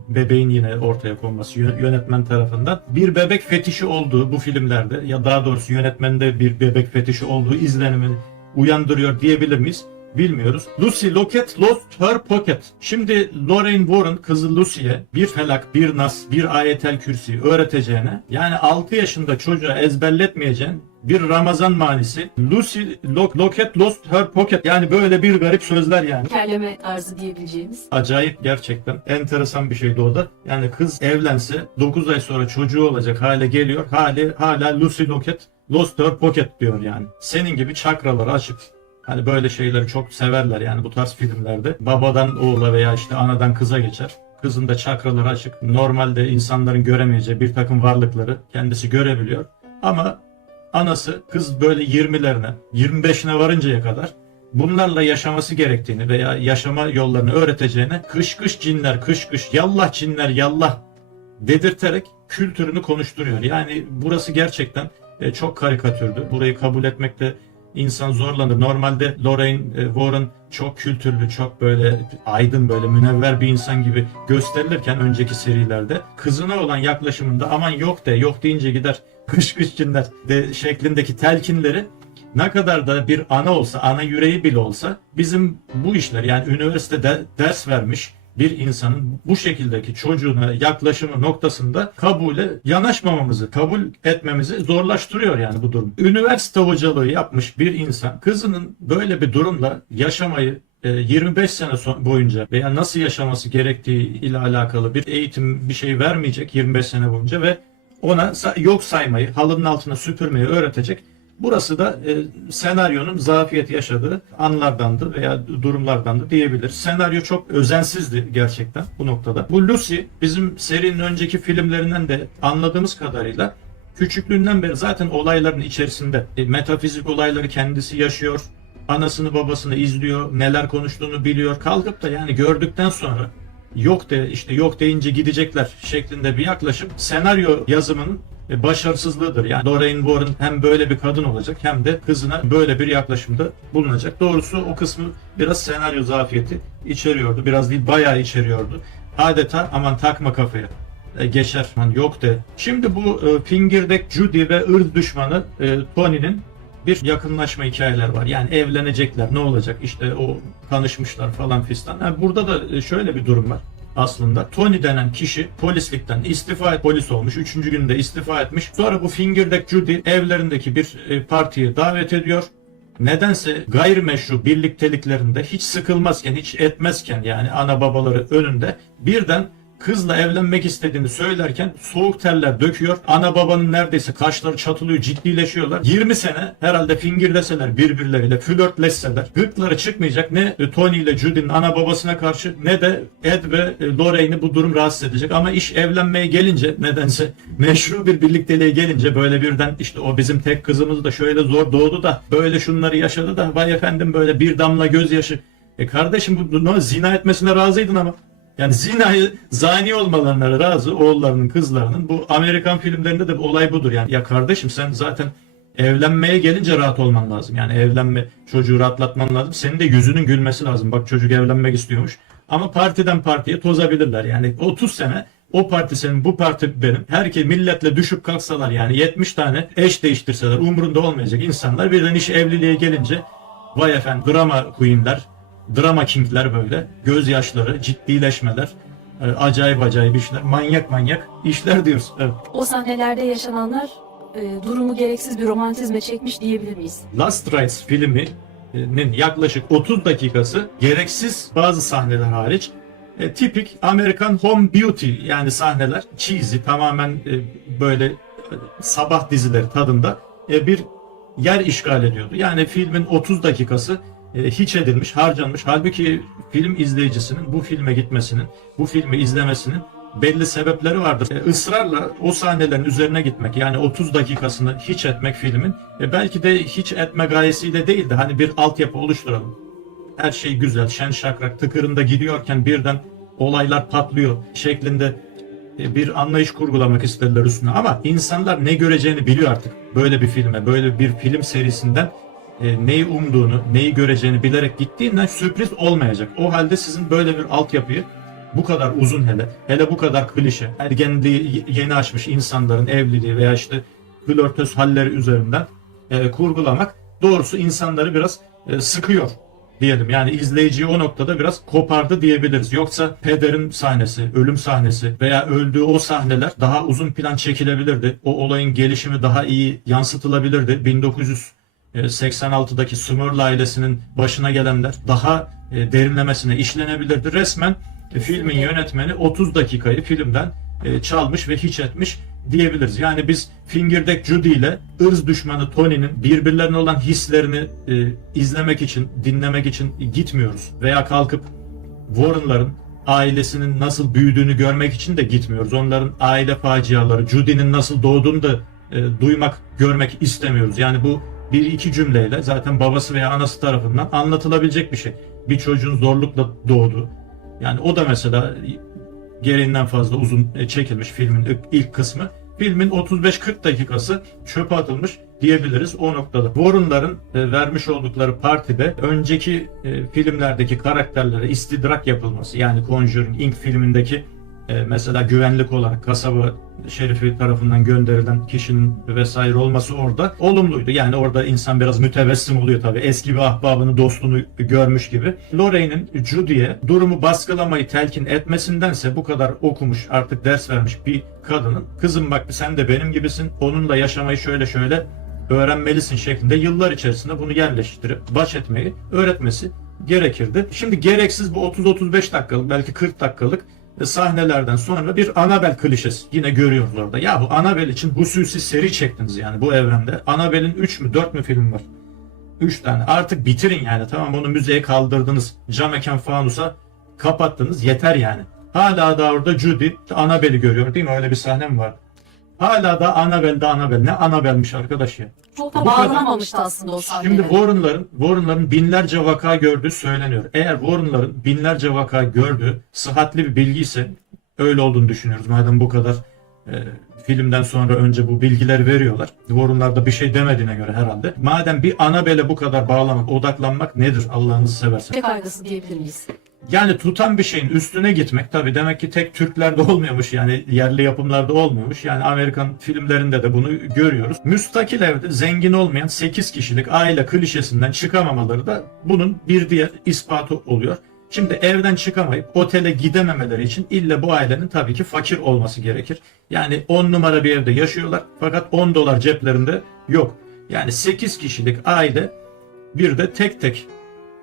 bebeğin yine ortaya konması yönetmen tarafından bir bebek fetişi olduğu bu filmlerde ya daha doğrusu yönetmende bir bebek fetişi olduğu izlenimini uyandırıyor diyebilir miyiz? Bilmiyoruz. Lucy Locket lost her pocket. Şimdi Lorraine Warren kızı Lucy'ye bir felak, bir nas, bir ayetel kürsi öğreteceğine yani 6 yaşında çocuğa ezberletmeyeceğin bir Ramazan manisi. Lucy Locket lost her pocket. Yani böyle bir garip sözler yani. Kerleme tarzı diyebileceğimiz. Acayip gerçekten. Enteresan bir şeydi o da. Yani kız evlense 9 ay sonra çocuğu olacak hale geliyor. Hala Lucy Locket lost her pocket diyor yani. Senin gibi çakraları açık. Hani böyle şeyleri çok severler yani bu tarz filmlerde. Babadan oğula veya işte anadan kıza geçer. Kızın da çakraları açık. Normalde insanların göremeyeceği bir takım varlıkları kendisi görebiliyor. Ama anası kız böyle 20'lerine, 25'ine varıncaya kadar bunlarla yaşaması gerektiğini veya yaşama yollarını öğreteceğine kış cinler, kış yallah cinler yallah dedirterek kültürünü konuşturuyor. Yani burası gerçekten çok karikatürdü. Burayı kabul etmekte insan zorlanır. Normalde Lorraine Warren çok kültürlü, çok böyle aydın, böyle münevver bir insan gibi gösterilirken önceki serilerde kızına olan yaklaşımında aman yok deyince gider kış cinler de şeklindeki telkinleri ne kadar da bir ana olsa, ana yüreği bile olsa bizim bu işler yani üniversitede ders vermiş bir insanın bu şekildeki çocuğuna yaklaşımı noktasında kabule yanaşmamamızı, kabul etmemizi zorlaştırıyor yani bu durum. Üniversite hocalığı yapmış bir insan kızının böyle bir durumla yaşamayı 25 sene boyunca veya nasıl yaşaması gerektiği ile alakalı bir eğitim bir şey vermeyecek 25 sene boyunca ve ona yok saymayı, halının altına süpürmeyi öğretecek. Burası da senaryonun zafiyet yaşadığı anlardandı veya durumlardandı diyebiliriz. Senaryo çok özensizdi gerçekten bu noktada. Bu Lucy bizim serinin önceki filmlerinden de anladığımız kadarıyla küçüklüğünden beri zaten olayların içerisinde. Metafizik olayları kendisi yaşıyor. Anasını babasını izliyor. Neler konuştuğunu biliyor. Kalkıp da yani gördükten sonra yok de işte yok deyince gidecekler şeklinde bir yaklaşım senaryo yazımının başarısızlığıdır. Yani Lorraine Warren hem böyle bir kadın olacak hem de kızına böyle bir yaklaşımda bulunacak. Doğrusu o kısmı biraz senaryo zafiyeti içeriyordu. Biraz değil bayağı içeriyordu. Adeta aman takma kafaya geçer yok de. Şimdi bu Fingerdeck Judy ve ırz düşmanı Tony'nin bir yakınlaşma hikayeler var. Yani evlenecekler ne olacak işte o tanışmışlar falan fistan. Yani burada da şöyle bir durum var. Aslında Tony denen kişi polislikten polis olmuş. 3. günde istifa etmiş. Sonra bu Fingerdeck Judy evlerindeki bir partiye davet ediyor. Nedense gayrimeşru birlikteliklerinde hiç sıkılmazken, hiç etmezken yani ana babaları önünde birden kızla evlenmek istediğini söylerken soğuk terler döküyor. Ana babanın neredeyse kaşları çatılıyor, ciddileşiyorlar. 20 sene herhalde fingirleseler birbirleriyle, flörtleşseler gırtları çıkmayacak. Ne Tony ile Judy'nin ana babasına karşı ne de Ed ve Lorraine'i bu durum rahatsız edecek. Ama iş evlenmeye gelince nedense meşru bir birlikteliğe gelince böyle birden işte o bizim tek kızımız da şöyle zor doğdu da böyle şunları yaşadı da vay efendim böyle bir damla gözyaşı. Kardeşim bu zina etmesine razıydın ama. Yani zani olmalarına razı oğullarının, kızlarının. Bu Amerikan filmlerinde de olay budur. Yani ya kardeşim sen zaten evlenmeye gelince rahat olman lazım. Yani evlenme, çocuğu rahatlatman lazım. Senin de yüzünün gülmesi lazım. Bak çocuk evlenmek istiyormuş. Ama partiden partiye tozabilirler. Yani 30 sene o parti senin, bu parti benim. Herkes milletle düşüp kalksalar yani 70 tane eş değiştirseler umurunda olmayacak insanlar. Birden iş evliliğe gelince vay efendim drama queenler, drama kingler böyle gözyaşları, ciddileşmeler, acayip işler, manyak işler diyoruz. Evet. O sahnelerde yaşananlar durumu gereksiz bir romantizme çekmiş diyebilir miyiz? Last Rites filminin yaklaşık 30 dakikası gereksiz bazı sahneler hariç tipik American Home Beauty yani sahneler cheesy tamamen böyle sabah dizileri tadında bir yer işgal ediyordu. Yani filmin 30 dakikası hiç edilmiş, harcanmış. Halbuki film izleyicisinin bu filme gitmesinin, bu filmi izlemesinin belli sebepleri vardır. Israrla o sahnelerin üzerine gitmek, yani 30 dakikasını hiç etmek filmin, belki de hiç etme gayesiyle değil de hani bir altyapı oluşturalım. Her şey güzel, şen şakrak, tıkırında gidiyorken birden olaylar patlıyor şeklinde bir anlayış kurgulamak istediler üstüne. Ama insanlar ne göreceğini biliyor artık. Böyle bir filme, böyle bir film serisinden neyi umduğunu, neyi göreceğini bilerek gittiğinden sürpriz olmayacak. O halde sizin böyle bir altyapıyı bu kadar uzun hele bu kadar klişe, ergenliği yeni açmış insanların evliliği veya işte flörtöz halleri üzerinden kurgulamak doğrusu insanları biraz sıkıyor diyelim. Yani izleyiciyi o noktada biraz kopardı diyebiliriz. Yoksa pederin sahnesi, ölüm sahnesi veya öldüğü o sahneler daha uzun plan çekilebilirdi. O olayın gelişimi daha iyi yansıtılabilirdi. 1986'daki Summerl ailesinin başına gelenler daha derinlemesine işlenebilirdi. Resmen filmin yönetmeni 30 dakikayı filmden çalmış ve hiç etmiş diyebiliriz. Yani biz Fingerdeck Judy ile ırz düşmanı Tony'nin birbirlerine olan hislerini izlemek için, dinlemek için gitmiyoruz. Veya kalkıp Warren'ların ailesinin nasıl büyüdüğünü görmek için de gitmiyoruz. Onların aile faciaları, Judy'nin nasıl doğduğunu da duymak, görmek istemiyoruz. Yani bu bir iki cümleyle zaten babası veya anası tarafından anlatılabilecek bir şey. Bir çocuğun zorlukla doğdu. Yani o da mesela gereğinden fazla uzun çekilmiş filmin ilk kısmı. Filmin 35-40 dakikası çöpe atılmış diyebiliriz o noktada. Warren'ların vermiş oldukları partide önceki filmlerdeki karakterlere istidrak yapılması, yani Conjuring Inc. filmindeki mesela güvenlik olarak kasaba şerifi tarafından gönderilen kişinin vesaire olması orada olumluydu. Yani orada insan biraz mütebessim oluyor tabii. Eski bir ahbabını, dostunu görmüş gibi. Lorraine'in Judy'ye durumu baskılamayı telkin etmesindense bu kadar okumuş, artık ders vermiş bir kadının kızım bak sen de benim gibisin, onunla yaşamayı şöyle öğrenmelisin şeklinde yıllar içerisinde bunu yerleştirip baş etmeyi öğretmesi gerekirdi. Şimdi gereksiz bu 30-35 dakikalık belki 40 dakikalık sahnelerden sonra bir Annabelle klişesi yine görüyoruz orada. Ya bu Annabelle için hususi seri çektiniz yani bu evrende. Annabelle'in 3 mü 4 mü film var? 3 tane. Artık bitirin yani. Tamam, onu müzeye kaldırdınız. Cam mekan fanusa kapattınız. Yeter yani. Hala da orada Judy Annabelle'i görüyor değil mi? Öyle bir sahne mi var? Hala da Annabelle. Ne Annabelle'miş arkadaş ya. Çok da Bu kadar- bağlanamamıştı aslında o sahneye. Şimdi Warren'ların binlerce vaka gördüğü söyleniyor. Eğer Warren'ların binlerce vaka gördüğü sıhhatli bir bilgi ise, öyle olduğunu düşünüyoruz. Madem bu kadar filmden sonra önce bu bilgileri veriyorlar. Warren'lar da bir şey demediğine göre herhalde. Madem bir Annabelle'e bu kadar bağlamak, odaklanmak nedir Allah'ınızı seversen? Tek kaygısı diyebilir miyiz? Yani tutan bir şeyin üstüne gitmek tabii demek ki tek Türklerde olmuyormuş, yani yerli yapımlarda olmuyormuş. Yani Amerikan filmlerinde de bunu görüyoruz. Müstakil evde zengin olmayan 8 kişilik aile klişesinden çıkamamaları da bunun bir diğer ispatı oluyor. Şimdi evden çıkamayıp otele gidememeleri için illa bu ailenin tabii ki fakir olması gerekir. Yani 10 numara bir evde yaşıyorlar fakat 10 dolar ceplerinde yok. Yani 8 kişilik aile bir de tek tek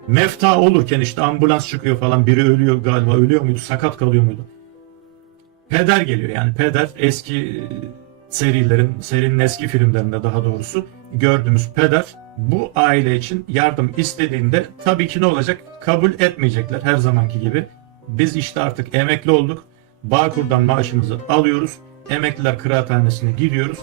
mefta olurken işte ambulans çıkıyor falan, biri ölüyor galiba, ölüyor muydu, sakat kalıyor muydu? Peder geliyor, yani peder eski serinin eski filmlerinde daha doğrusu gördüğümüz peder bu aile için yardım istediğinde tabii ki ne olacak? Kabul etmeyecekler her zamanki gibi. Biz işte artık emekli olduk. Bağkur'dan maaşımızı alıyoruz. Emekliler kıraathanesine gidiyoruz.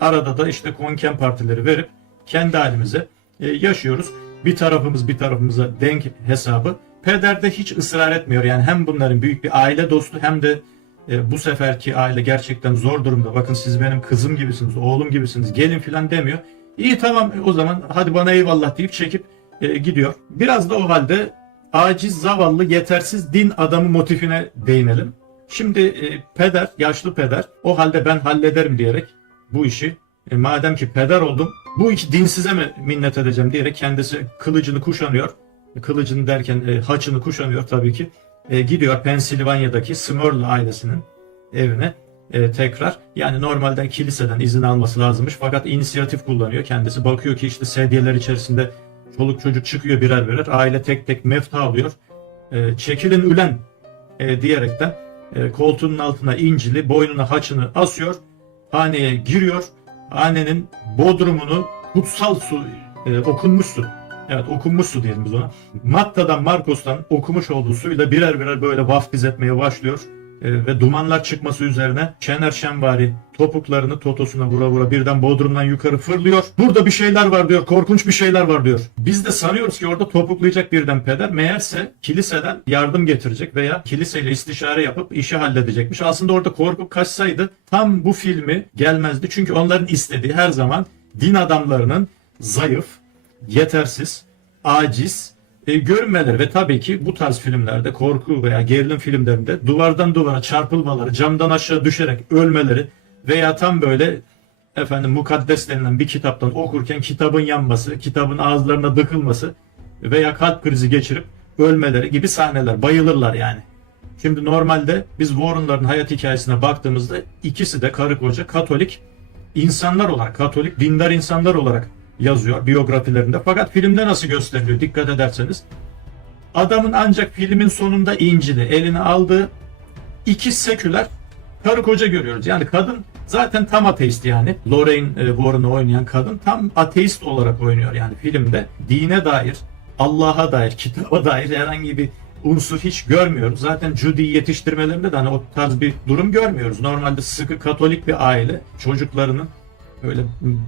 Arada da işte konken partileri verip kendi halimize yaşıyoruz. Bir tarafımız bir tarafımıza denk hesabı. Peder de hiç ısrar etmiyor. Yani hem bunların büyük bir aile dostu hem de bu seferki aile gerçekten zor durumda. Bakın siz benim kızım gibisiniz, oğlum gibisiniz, gelin filan demiyor. İyi tamam o zaman hadi bana eyvallah deyip çekip gidiyor. Biraz da o halde aciz, zavallı, yetersiz din adamı motifine değinelim. Şimdi peder, yaşlı peder o halde ben hallederim diyerek bu işi madem ki peder oldum bu iki dinsize mi minnet edeceğim diyerek kendisi kılıcını kuşanıyor. Kılıcını derken haçını kuşanıyor tabii ki. Gidiyor Pensilvanya'daki Smurl ailesinin evine tekrar. Yani normalden kiliseden izin alması lazımmış fakat inisiyatif kullanıyor kendisi. Bakıyor ki işte sedyeler içerisinde çoluk çocuk çıkıyor birer birer. Aile tek tek mefta alıyor. Çekilin ülen diyerekten koltuğunun altına İncil'i, boynuna haçını asıyor. Haneye giriyor. Hanenin bodrumunu kutsal su okunmuş su. Evet, okunmuş su diyelim biz ona. Matta'dan, Markos'tan okumuş olduğu suyla birer birer böyle vaftiz etmeye başlıyor. Ve dumanlar çıkması üzerine Şener Şenvari topuklarını totosuna vura vura birden bodrumdan yukarı fırlıyor. Burada bir şeyler var diyor, korkunç bir şeyler var diyor. Biz de sanıyoruz ki orada topuklayacak birden peder. Meğerse kiliseden yardım getirecek veya kiliseyle istişare yapıp işi halledecekmiş. Aslında orada korkup kaçsaydı tam bu filmi gelmezdi. Çünkü onların istediği her zaman din adamlarının zayıf, yetersiz, aciz görünmeleri ve tabii ki bu tarz filmlerde, korku veya gerilim filmlerinde duvardan duvara çarpılmaları, camdan aşağı düşerek ölmeleri veya tam böyle mukaddes denilen bir kitaptan okurken kitabın yanması, kitabın ağızlarına dıkılması veya kalp krizi geçirip ölmeleri gibi sahneler, bayılırlar yani. Şimdi normalde biz Warren'ların hayat hikayesine baktığımızda ikisi de karı koca Katolik insanlar olarak, Katolik dindar insanlar olarak yazıyor biyografilerinde. Fakat filmde nasıl gösteriliyor dikkat ederseniz. Adamın ancak filmin sonunda İncil'i eline aldığı iki seküler karı koca görüyoruz. Yani kadın zaten tam ateist yani. Lorraine Warren'ı oynayan kadın tam ateist olarak oynuyor yani filmde. Dine dair, Allah'a dair, kitaba dair herhangi bir unsur hiç görmüyoruz. Zaten Judy'yi yetiştirmelerinde de hani o tarz bir durum görmüyoruz. Normalde sıkı Katolik bir aile çocuklarının öyle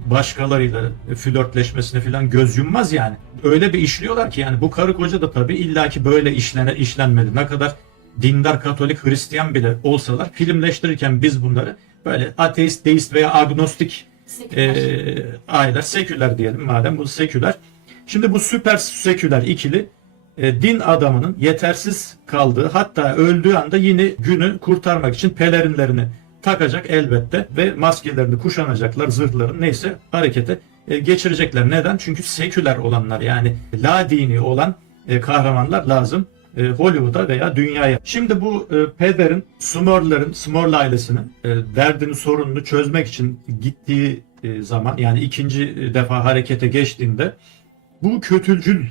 başkalarıyla flörtleşmesine falan göz yummaz yani. Öyle bir işliyorlar ki yani bu karı koca da tabii illaki böyle işlenmedi. Ne kadar dindar, Katolik, Hristiyan bile olsalar filmleştirirken biz bunları böyle ateist, deist veya agnostik aileler, seküler diyelim madem bu seküler. Şimdi bu süper seküler ikili din adamının yetersiz kaldığı hatta öldüğü anda yine günü kurtarmak için pelerinlerini takacak elbette ve maskelerini kuşanacaklar, zırhların neyse harekete geçirecekler. Neden? Çünkü seküler olanlar yani la dini olan kahramanlar lazım Hollywood'a veya dünyaya. Şimdi bu pederin Smurl ailesinin derdini, sorununu çözmek için gittiği zaman yani ikinci defa harekete geçtiğinde bu kötücül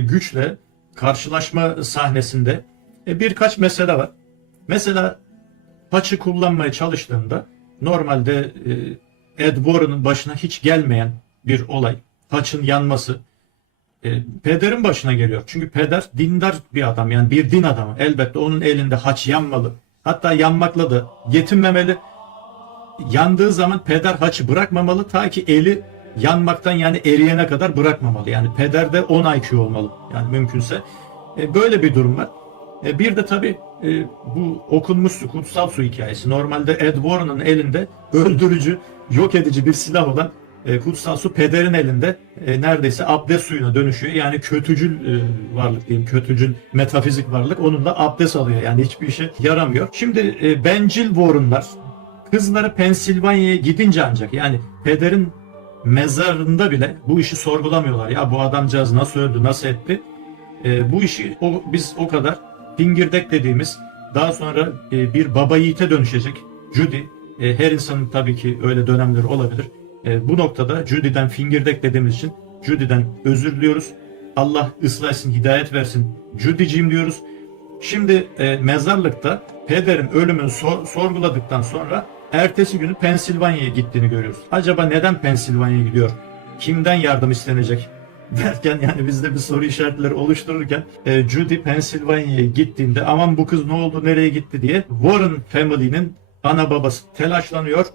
güçle karşılaşma sahnesinde birkaç mesele var. Mesela haçı kullanmaya çalıştığında normalde Ed Warren'ın başına hiç gelmeyen bir olay. Haçın yanması. Pederin başına geliyor. Çünkü peder dindar bir adam, yani bir din adamı. Elbette onun elinde haç yanmalı. Hatta yanmakla da yetinmemeli. Yandığı zaman peder haçı bırakmamalı ta ki eli yanmaktan, yani eriyene kadar bırakmamalı. Yani pederde 10 IQ olmalı. Yani mümkünse. Böyle bir durum var. Bir de tabii bu okunmuş su, kutsal su hikayesi. Normalde Ed Warren'ın elinde öldürücü, yok edici bir silah olan kutsal su pederin elinde neredeyse abdest suyuna dönüşüyor. Yani kötücül varlık diyeyim, kötücül metafizik varlık onunla abdest alıyor. Yani hiçbir işe yaramıyor. Şimdi bencil Warren'lar kızları Pensilvanya'ya gidince ancak, yani pederin mezarında bile bu işi sorgulamıyorlar. Ya bu adamcağız nasıl öldü, nasıl etti? Bu işi biz o kadar fingirdek dediğimiz, daha sonra bir baba yiğite dönüşecek Judy. Her insanın tabii ki öyle dönemleri olabilir. Bu noktada Judy'den fingirdek dediğimiz için Judy'den özür diliyoruz. Allah ıslah etsin, hidayet versin Judy'ciğim diyoruz. Şimdi mezarlıkta pederin ölümünü sorguladıktan sonra ertesi günü Pensilvanya'ya gittiğini görüyoruz. Acaba neden Pensilvanya'ya gidiyor? Kimden yardım istenecek? Derken yani bizde bir soru işaretleri oluştururken Judy Pensilvanya'ya gittiğinde aman bu kız ne oldu, nereye gitti diye Warren family'nin ana babası telaşlanıyor.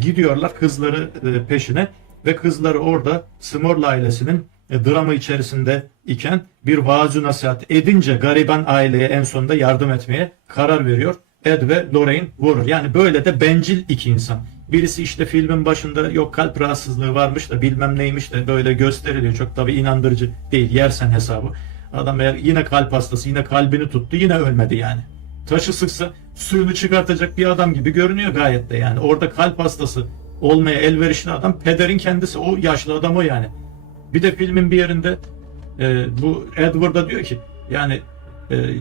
Gidiyorlar kızları peşine ve kızları orada Smorl ailesinin dramı içerisinde iken bir vaaz nasihat edince gariban aileye en sonunda yardım etmeye karar veriyor Ed ve Lorraine Warren. Yani böyle de bencil iki insan. Birisi işte filmin başında yok kalp rahatsızlığı varmış da bilmem neymiş de böyle gösteriliyor. Çok tabii inandırıcı değil, yersen hesabı. Adam eğer yine kalp hastası, yine kalbini tuttu, yine ölmedi yani. Taşı sıksa suyunu çıkartacak bir adam gibi görünüyor gayet de yani. Orada kalp hastası olmaya elverişli adam pederin kendisi, o yaşlı adam o yani. Bir de filmin bir yerinde bu Edward'a diyor ki yani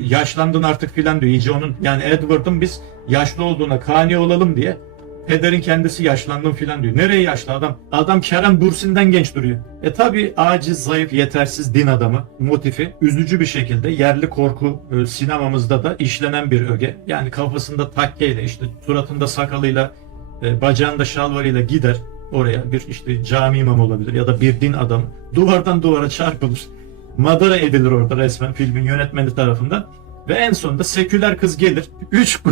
yaşlandın artık filan diyor. İyice onun, yani Edward'ın biz yaşlı olduğuna kani olalım diye pederin kendisi yaşlandım filan diyor. Nereye yaşlı adam? Adam Kerem Bürsin'den genç duruyor. Tabi aciz, zayıf, yetersiz din adamı motifi üzücü bir şekilde yerli korku sinemamızda da işlenen bir öge. Yani kafasında takkeyle, işte suratında sakalıyla, bacağında şalvarıyla gider oraya, bir işte cami imamı olabilir ya da bir din adamı. Duvardan duvara çarpılır. Madara edilir orada resmen filmin yönetmeni tarafından. Ve en sonunda seküler kız gelir. 3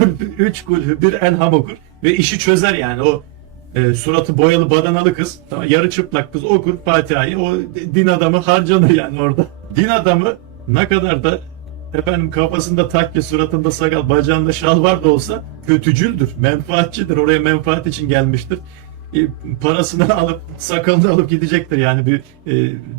kulü bir elham okur. Ve işi çözer yani. O suratı boyalı badanalı kız. Tamam, yarı çıplak kız okur Fatiha'yı. O din adamı harcanır yani orada. Din adamı ne kadar da efendim kafasında takke, suratında sakal, bacağında şalvar da olsa kötücüldür. Menfaatçidir. Oraya menfaat için gelmiştir. Parasını alıp sakalını alıp gidecektir yani, bir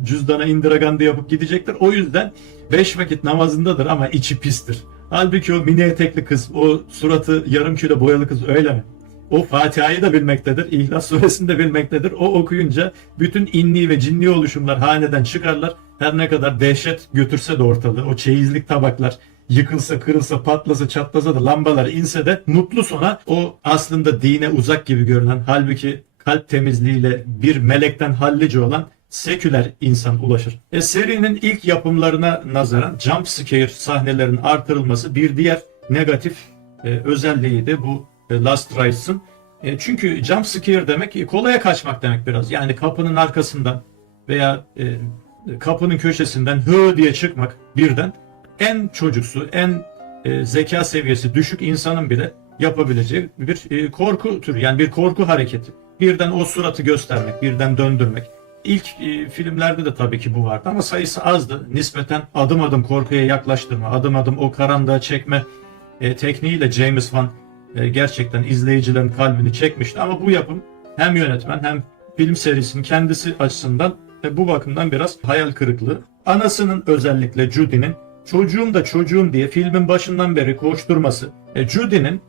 cüzdana Indira Gandhi yapıp gidecektir. O yüzden 5 vakit namazındadır ama içi pistir. Halbuki o mini etekli kız, o suratı yarım kilo boyalı kız öyle mi? O Fatiha'yı da bilmektedir, İhlas Suresini de bilmektedir. O okuyunca bütün inni ve cinni oluşumlar haneden çıkarlar. Her ne kadar dehşet götürse de ortalığı, o çeyizlik tabaklar yıkılsa, kırılsa, patlasa, çatlasa da, lambalar inse de mutlu sona o aslında dine uzak gibi görünen, halbuki kalp temizliğiyle bir melekten hallice olan seküler insan ulaşır. Serinin ilk yapımlarına nazaran jump scare sahnelerinin artırılması bir diğer negatif özelliğiydi bu Last Ride's'ın. Çünkü jump scare demek kolaya kaçmak demek biraz. Yani kapının arkasından veya kapının köşesinden hı diye çıkmak birden, en çocuksu, en zeka seviyesi düşük insanın bile yapabileceği bir korku türü. Yani bir korku hareketi. Birden o suratı göstermek, birden döndürmek. İlk filmlerde de tabii ki bu vardı ama sayısı azdı. Nispeten adım adım korkuya yaklaştırma, adım adım o karanlığa çekme tekniğiyle James Wan gerçekten izleyicilerin kalbini çekmişti. Ama bu yapım hem yönetmen hem film serisinin kendisi açısından bu bakımdan biraz hayal kırıklığı. Anasının, özellikle Judy'nin çocuğum da çocuğum diye filmin başından beri koşturması, Judy'nin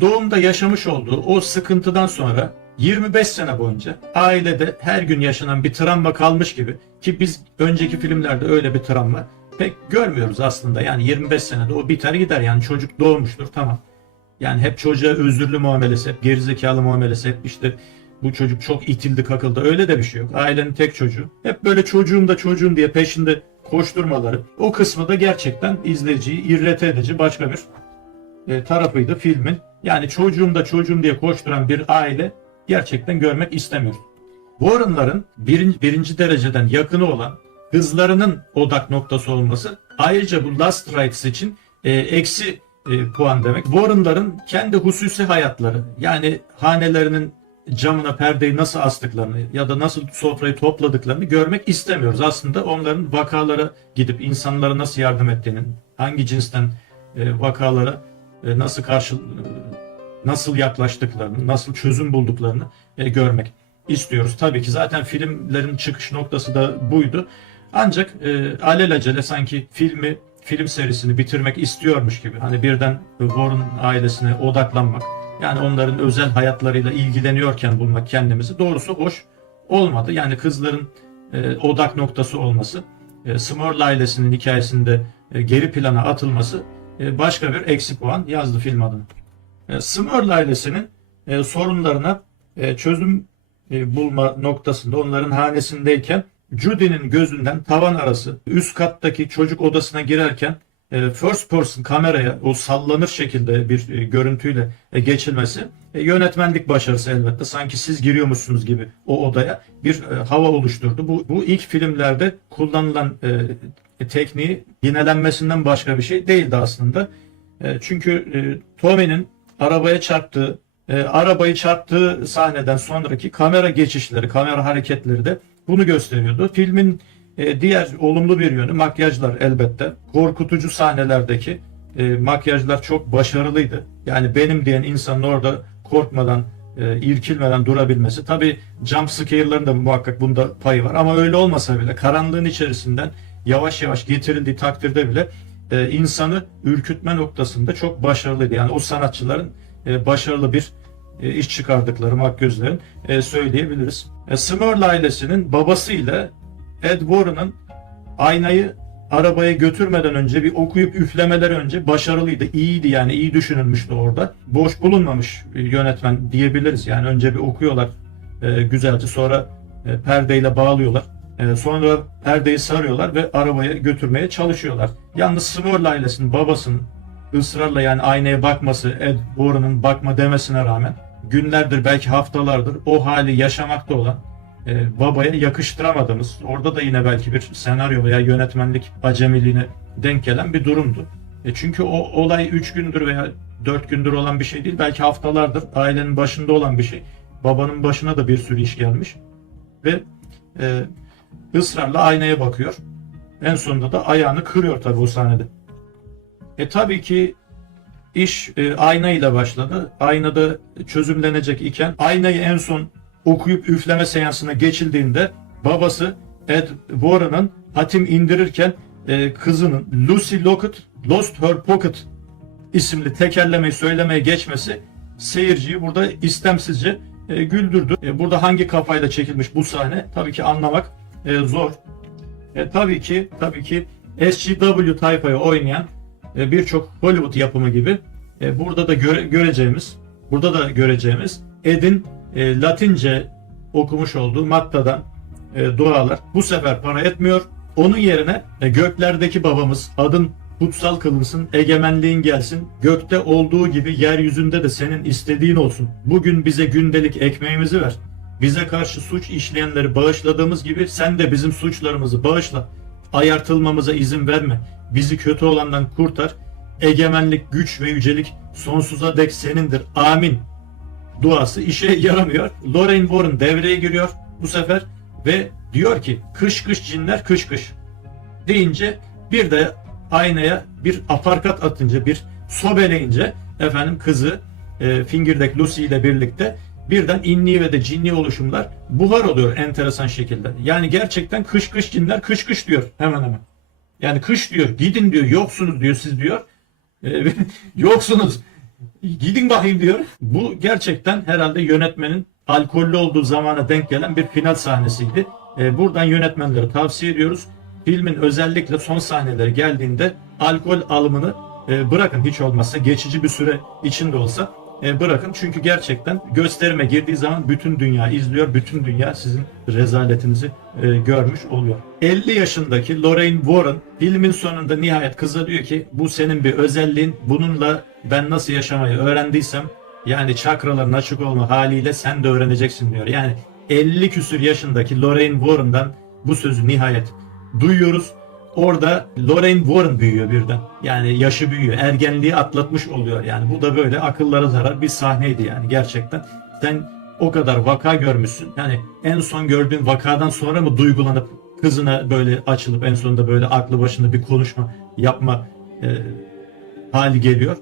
doğumda yaşamış olduğu o sıkıntıdan sonra 25 sene boyunca ailede her gün yaşanan bir travma kalmış gibi, ki biz önceki filmlerde öyle bir travma pek görmüyoruz aslında. Yani 25 senede o biter gider, yani çocuk doğmuştur, tamam. Yani hep çocuğa özürlü muamelesi, hep gerizekalı muamelesi, hep işte bu çocuk çok itildi kakıldı, öyle de bir şey yok. Ailenin tek çocuğu. Hep böyle çocuğum da çocuğum diye peşinde koşturmaları. O kısmı da gerçekten izleyiciyi irrite edici başka bir tarafıydı filmin. Yani çocuğum diye koşturan bir aile gerçekten görmek istemiyoruz. Warren'ların birinci dereceden yakını olan kızlarının odak noktası olması ayrıca bu Last Rites için eksi puan demek. Warren'ların kendi hususi hayatları, yani hanelerinin camına perdeyi nasıl astıklarını ya da nasıl sofrayı topladıklarını görmek istemiyoruz. Aslında onların vakalara gidip insanlara nasıl yardım ettiğini, hangi cinsten vakalara nasıl yaklaştıklarını, nasıl çözüm bulduklarını görmek istiyoruz. Tabii ki zaten filmlerin çıkış noktası da buydu. Ancak alelacele sanki film serisini bitirmek istiyormuş gibi, hani birden Warren ailesine odaklanmak, yani onların özel hayatlarıyla ilgileniyorken bulmak kendimizi doğrusu hoş olmadı. Yani kızların odak noktası olması, Smurl ailesinin hikayesinde geri plana atılması başka bir eksi puan yazdı film adına. Smurl ailesinin sorunlarına çözüm bulma noktasında onların hanesindeyken Judy'nin gözünden tavan arası üst kattaki çocuk odasına girerken first person kameraya o sallanır şekilde bir görüntüyle geçilmesi yönetmenlik başarısı elbette. Sanki siz giriyormuşsunuz gibi o odaya bir hava oluşturdu. Bu ilk filmlerde kullanılan tekniği yinelenmesinden başka bir şey değildi aslında. Çünkü Tommy'nin arabayı çarptığı sahneden sonraki kamera geçişleri, kamera hareketleri de bunu gösteriyordu. Filmin diğer olumlu bir yönü makyajlar elbette. Korkutucu sahnelerdeki makyajlar çok başarılıydı. Yani benim diyen insanın orada korkmadan, irkilmeden durabilmesi. Tabii jump scare'ların da muhakkak bunda payı var. Ama öyle olmasa bile karanlığın içerisinden yavaş yavaş getirildiği takdirde bile insanı ürkütme noktasında çok başarılıydı. Yani o sanatçıların başarılı bir iş çıkardıkları makyözlerin söyleyebiliriz. Smurl ailesinin babasıyla Ed Warren'ın aynayı arabaya götürmeden önce bir okuyup üflemeleri önce başarılıydı. İyiydi, yani iyi düşünülmüştü orada. Boş bulunmamış yönetmen diyebiliriz. Yani önce bir okuyorlar güzelce, sonra perdeyle bağlıyorlar. Sonra perdeyi sarıyorlar ve arabaya götürmeye çalışıyorlar. Yalnız Smurl ailesinin babasının ısrarla, yani aynaya bakması, Ed Warren'ın bakma demesine rağmen günlerdir, belki haftalardır o hali yaşamakta olan babaya yakıştıramadığımız, orada da yine belki bir senaryo veya yönetmenlik acemiliğine denk gelen bir durumdu. Çünkü o olay 3 gündür veya 4 gündür olan bir şey değil, belki haftalardır ailenin başında olan bir şey. Babanın başına da bir sürü iş gelmiş ve ısrarla aynaya bakıyor. En sonunda da ayağını kırıyor tabii o sahnede. Tabii ki iş aynayla başladı. Aynada çözümlenecek iken aynayı en son okuyup üfleme seansına geçildiğinde babası Ed Warren'ın hatim indirirken kızının Lucy Lockett Lost Her Pocket isimli tekerlemeyi söylemeye geçmesi seyirciyi burada istemsizce güldürdü. Burada hangi kafayla çekilmiş bu sahne tabii ki anlamak zor. Tabii ki SJW tayfayı oynayan birçok Hollywood yapımı gibi burada da göreceğimiz Ed'in Latince okumuş olduğu Matta'dan dualar bu sefer para etmiyor. Onun yerine göklerdeki babamız, adın kutsal kılınsın, egemenliğin gelsin, gökte olduğu gibi yeryüzünde de senin istediğin olsun. Bugün bize gündelik ekmeğimizi ver. Bize karşı suç işleyenleri bağışladığımız gibi sen de bizim suçlarımızı bağışla. Ayartılmamıza izin verme. Bizi kötü olandan kurtar. Egemenlik, güç ve yücelik sonsuza dek senindir. Amin. Duası işe yaramıyor. Lorraine Warren devreye giriyor bu sefer ve diyor ki kış kış cinler kış kış deyince, bir de aynaya bir aparkat atınca, bir sobeleyince kızı Fingerdeck Lucy ile birlikte birden inni ve de cinni oluşumlar buhar oluyor enteresan şekilde. Yani gerçekten kış kış cinler kış kış diyor hemen hemen. Yani kış diyor, gidin diyor, yoksunuz diyor siz diyor. Yoksunuz. Gidin bakayım diyor. Bu gerçekten herhalde yönetmenin alkollü olduğu zamana denk gelen bir final sahnesiydi. Buradan yönetmenleri tavsiye ediyoruz. Filmin özellikle son sahneleri geldiğinde alkol alımını bırakın, hiç olmazsa geçici bir süre içinde olsa bırakın. Çünkü gerçekten gösterime girdiği zaman bütün dünya izliyor. Bütün dünya sizin rezaletinizi görmüş oluyor. 50 yaşındaki Lorraine Warren filmin sonunda nihayet kıza diyor ki bu senin bir özelliğin. Bununla ben nasıl yaşamayı öğrendiysem yani çakraların açık olma haliyle sen de öğreneceksin diyor. Yani 50 küsür yaşındaki Lorraine Warren'dan bu sözü nihayet duyuyoruz. Orada Lorraine Warren büyüyor birden. Yani yaşı büyüyor. Ergenliği atlatmış oluyor. Yani bu da böyle akıllara zarar bir sahneydi yani gerçekten. Sen o kadar vaka görmüşsün. Yani en son gördüğün vakadan sonra mı duygulanıp kızına böyle açılıp en sonunda böyle aklı başında bir konuşma yapma hali geliyor.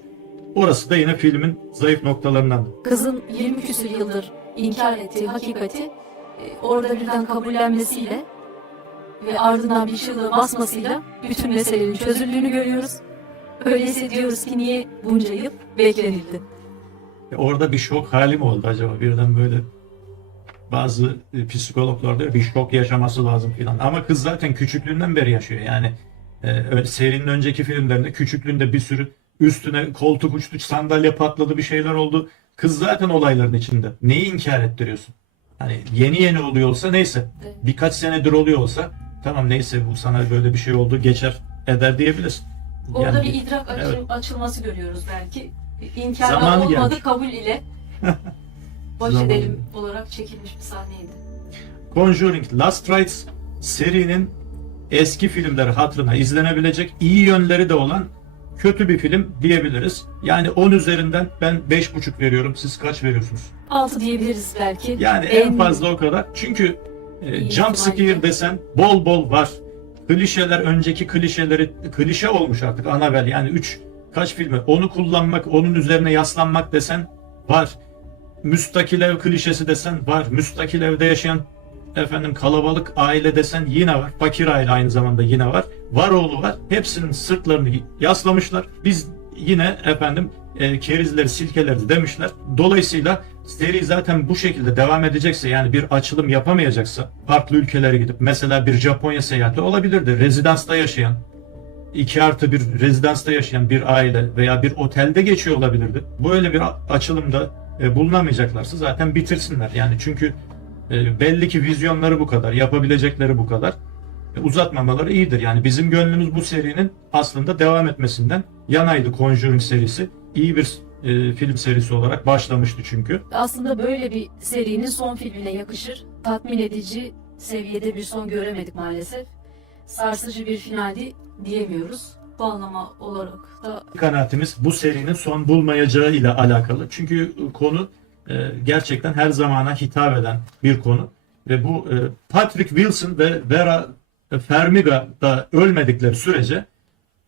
Orası da yine filmin zayıf noktalarından. Kızın 20 küsur yıldır inkar ettiği hakikati orada birden kabullenmesiyle ve ardından bir çığlığı basmasıyla bütün meselenin çözüldüğünü görüyoruz. Öyleyse diyoruz ki niye bunca yıl beklenildi? Orada bir şok hali mi oldu acaba? Birden böyle bazı psikologlar diyor bir şok yaşaması lazım filan. Ama kız zaten küçüklüğünden beri yaşıyor. Yani serinin önceki filmlerinde küçüklüğünde bir sürü üstüne koltuk uçtu, sandalye patladı, bir şeyler oldu. Kız zaten olayların içinde. Neyi inkar ettiriyorsun? Hani yeni oluyor olsa neyse. Evet. Birkaç senedir oluyor olsa tamam neyse bu sana böyle bir şey oldu geçer eder diyebilirsin. Orada Yani bir idrak evet. açılması görüyoruz belki. İnkarda Zamanı olmadı gelmiş. kabul ile baş Zamanı. edelim olarak çekilmiş bir sahneydi. Conjuring Last Rites serinin eski filmleri hatırına izlenebilecek iyi yönleri de olan kötü bir film diyebiliriz. Yani 10 üzerinden ben 5,5 veriyorum. Siz kaç veriyorsunuz? 6 diyebiliriz belki. Yani en fazla o kadar. Çünkü İyi jump scare ihtimalle. desen bol bol var. Klişeler önceki klişeleri klişe olmuş artık Annabelle. Yani 3 kaç filmi onu kullanmak, onun üzerine yaslanmak desen var. Müstakil ev klişesi desen var. Müstakil evde yaşayan efendim kalabalık aile desen yine var. Fakir aile aynı zamanda yine var. Var oğlu var. Hepsinin sırtlarını yaslamışlar. Biz yine efendim kerizleri silkeleriz demişler. Dolayısıyla seri zaten bu şekilde devam edecekse yani bir açılım yapamayacaksa farklı ülkelere gidip mesela bir Japonya seyahati olabilirdi. Rezidansta yaşayan 2+1 rezidansta yaşayan bir aile veya bir otelde geçiyor olabilirdi. Böyle bir açılımda bulunamayacaklarsa zaten bitirsinler. Yani çünkü belli ki vizyonları bu kadar, yapabilecekleri bu kadar. Uzatmamaları iyidir. Yani bizim gönlümüz bu serinin aslında devam etmesinden yanaydı. Conjuring serisi iyi bir film serisi olarak başlamıştı çünkü. Aslında böyle bir serinin son filmine yakışır. Tatmin edici seviyede bir son göremedik maalesef. Sarsıcı bir finaldi diyemiyoruz. Bu anlama olarak da Kanaatimiz bu serinin son bulmayacağı ile alakalı. Çünkü konu gerçekten her zamana hitap eden bir konu. Ve bu Patrick Wilson ve Vera Farmiga da ölmedikleri sürece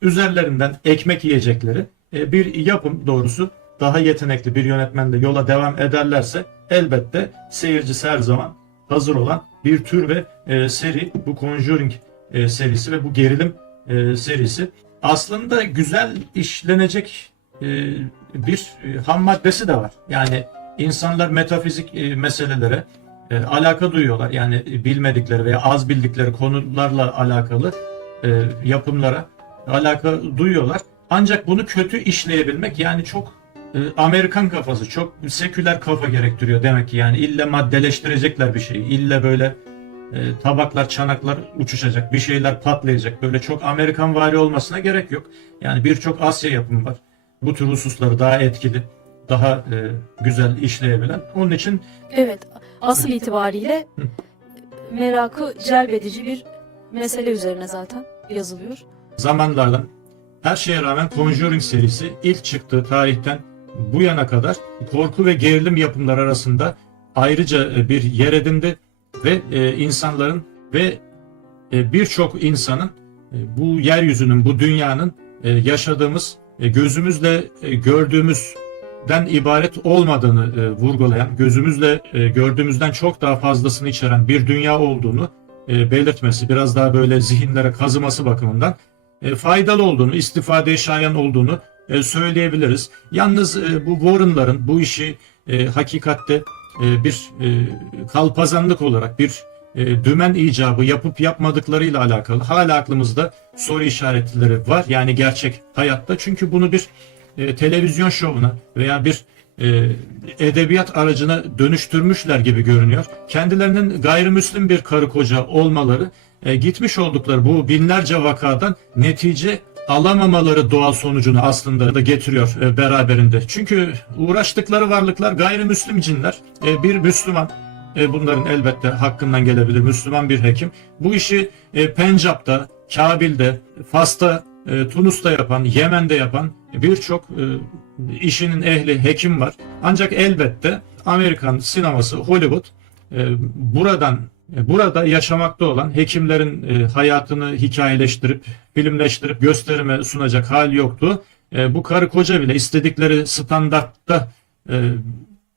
üzerlerinden ekmek yiyecekleri bir yapım doğrusu daha yetenekli bir yönetmenle yola devam ederlerse elbette seyircisi her zaman hazır olan bir tür ve seri bu Conjuring serisi ve bu gerilim serisi. Aslında güzel işlenecek bir ham maddesi de var. Yani insanlar metafizik meselelere alaka duyuyorlar. Yani bilmedikleri veya az bildikleri konularla alakalı yapımlara alaka duyuyorlar. Ancak bunu kötü işleyebilmek yani çok Amerikan kafası, çok seküler kafa gerektiriyor demek ki. Yani illa maddeleştirecekler bir şeyi. İlla böyle tabaklar, çanaklar uçuşacak, bir şeyler patlayacak. Böyle çok Amerikan vari olmasına gerek yok. Yani birçok Asya yapımı var. Bu tür hususları daha etkili, daha güzel işleyebilen. Onun için evet, asıl itibariyle merakı celbedici bir mesele üzerine zaten yazılıyor. zamanlardan her şeye rağmen Conjuring serisi ilk çıktığı tarihten bu yana kadar korku ve gerilim yapımları arasında ayrıca bir yer edindi ve insanların ve birçok insanın bu yeryüzünün, bu dünyanın yaşadığımız, gözümüzle gördüğümüzden ibaret olmadığını vurgulayan, gözümüzle gördüğümüzden çok daha fazlasını içeren bir dünya olduğunu belirtmesi, biraz daha böyle zihinlere kazıması bakımından faydalı olduğunu, istifadeye şayan olduğunu söyleyebiliriz. Yalnız bu Warren'ların bu işi hakikatte bir kalpazanlık olarak bir dümen icabı yapıp yapmadıklarıyla alakalı hala aklımızda soru işaretleri var. Yani gerçek hayatta. Çünkü bunu bir televizyon şovuna veya bir edebiyat aracına dönüştürmüşler gibi görünüyor. Kendilerinin gayrimüslim bir karı koca olmaları, gitmiş oldukları bu binlerce vakadan netice alamamaları doğal sonucunu aslında da getiriyor beraberinde. Çünkü uğraştıkları varlıklar gayrimüslim cinler. Bir Müslüman, bunların elbette hakkından gelebilir, Müslüman bir hekim bu işi Pencap'ta, Kabil'de, Fas'ta, Tunus'ta yapan, Yemen'de yapan birçok işinin ehli hekim var. Ancak elbette Amerikan sineması, Hollywood burada yaşamakta olan hekimlerin hayatını hikayeleştirip, filmleştirip gösterime sunacak hali yoktu. Bu karı koca bile istedikleri standartta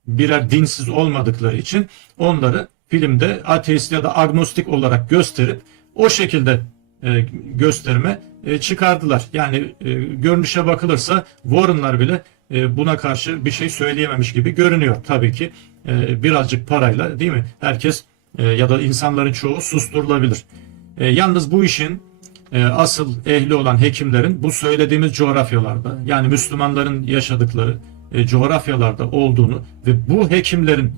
birer dinsiz olmadıkları için onları filmde ateist ya da agnostik olarak gösterip o şekilde gösterime çıkardılar. Yani görünüşe bakılırsa Warren'lar bile buna karşı bir şey söyleyememiş gibi görünüyor. Tabii ki birazcık parayla, değil mi? Herkes ya da insanların çoğu susturulabilir. Yalnız bu işin asıl ehli olan hekimlerin bu söylediğimiz coğrafyalarda, yani Müslümanların yaşadıkları coğrafyalarda olduğunu ve bu hekimlerin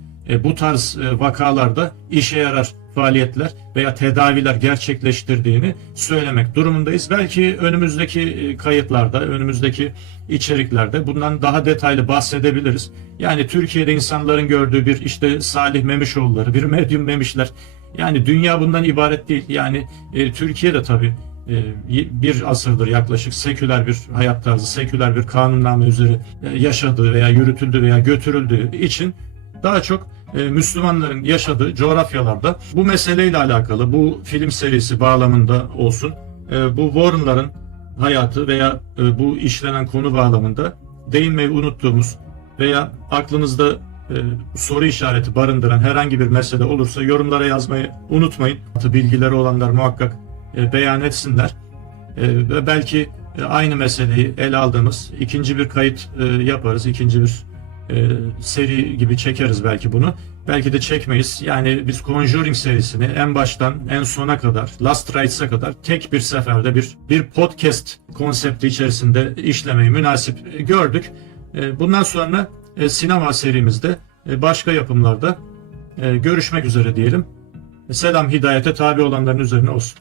bu tarz vakalarda işe yarar faaliyetler veya tedaviler gerçekleştirdiğini söylemek durumundayız. Belki önümüzdeki kayıtlarda, önümüzdeki içeriklerde bundan daha detaylı bahsedebiliriz. Yani Türkiye'de insanların gördüğü bir işte Salih Memişoğulları, bir medyum Memişler. Yani dünya bundan ibaret değil. Yani Türkiye'de tabii bir asırdır yaklaşık seküler bir hayat tarzı, seküler bir kanunname üzere yaşadığı veya yürütüldüğü veya götürüldüğü için daha çok Müslümanların yaşadığı coğrafyalarda bu meseleyle alakalı, bu film serisi bağlamında olsun, bu Warren'ların hayatı veya bu işlenen konu bağlamında değinmeyi unuttuğumuz veya aklınızda soru işareti barındıran herhangi bir mesele olursa yorumlara yazmayı unutmayın. Bilgileri olanlar muhakkak beyan etsinler. Ve belki aynı meseleyi ele aldığımız ikinci bir kayıt yaparız, ikinci bir seri gibi çekeriz belki bunu. Belki de çekmeyiz. Yani biz Conjuring serisini en baştan en sona kadar, Last Rights'a kadar tek bir seferde bir podcast konsepti içerisinde işlemeyi münasip gördük. Bundan sonra sinema serimizde başka yapımlarda görüşmek üzere diyelim. Selam hidayete tabi olanların üzerine olsun.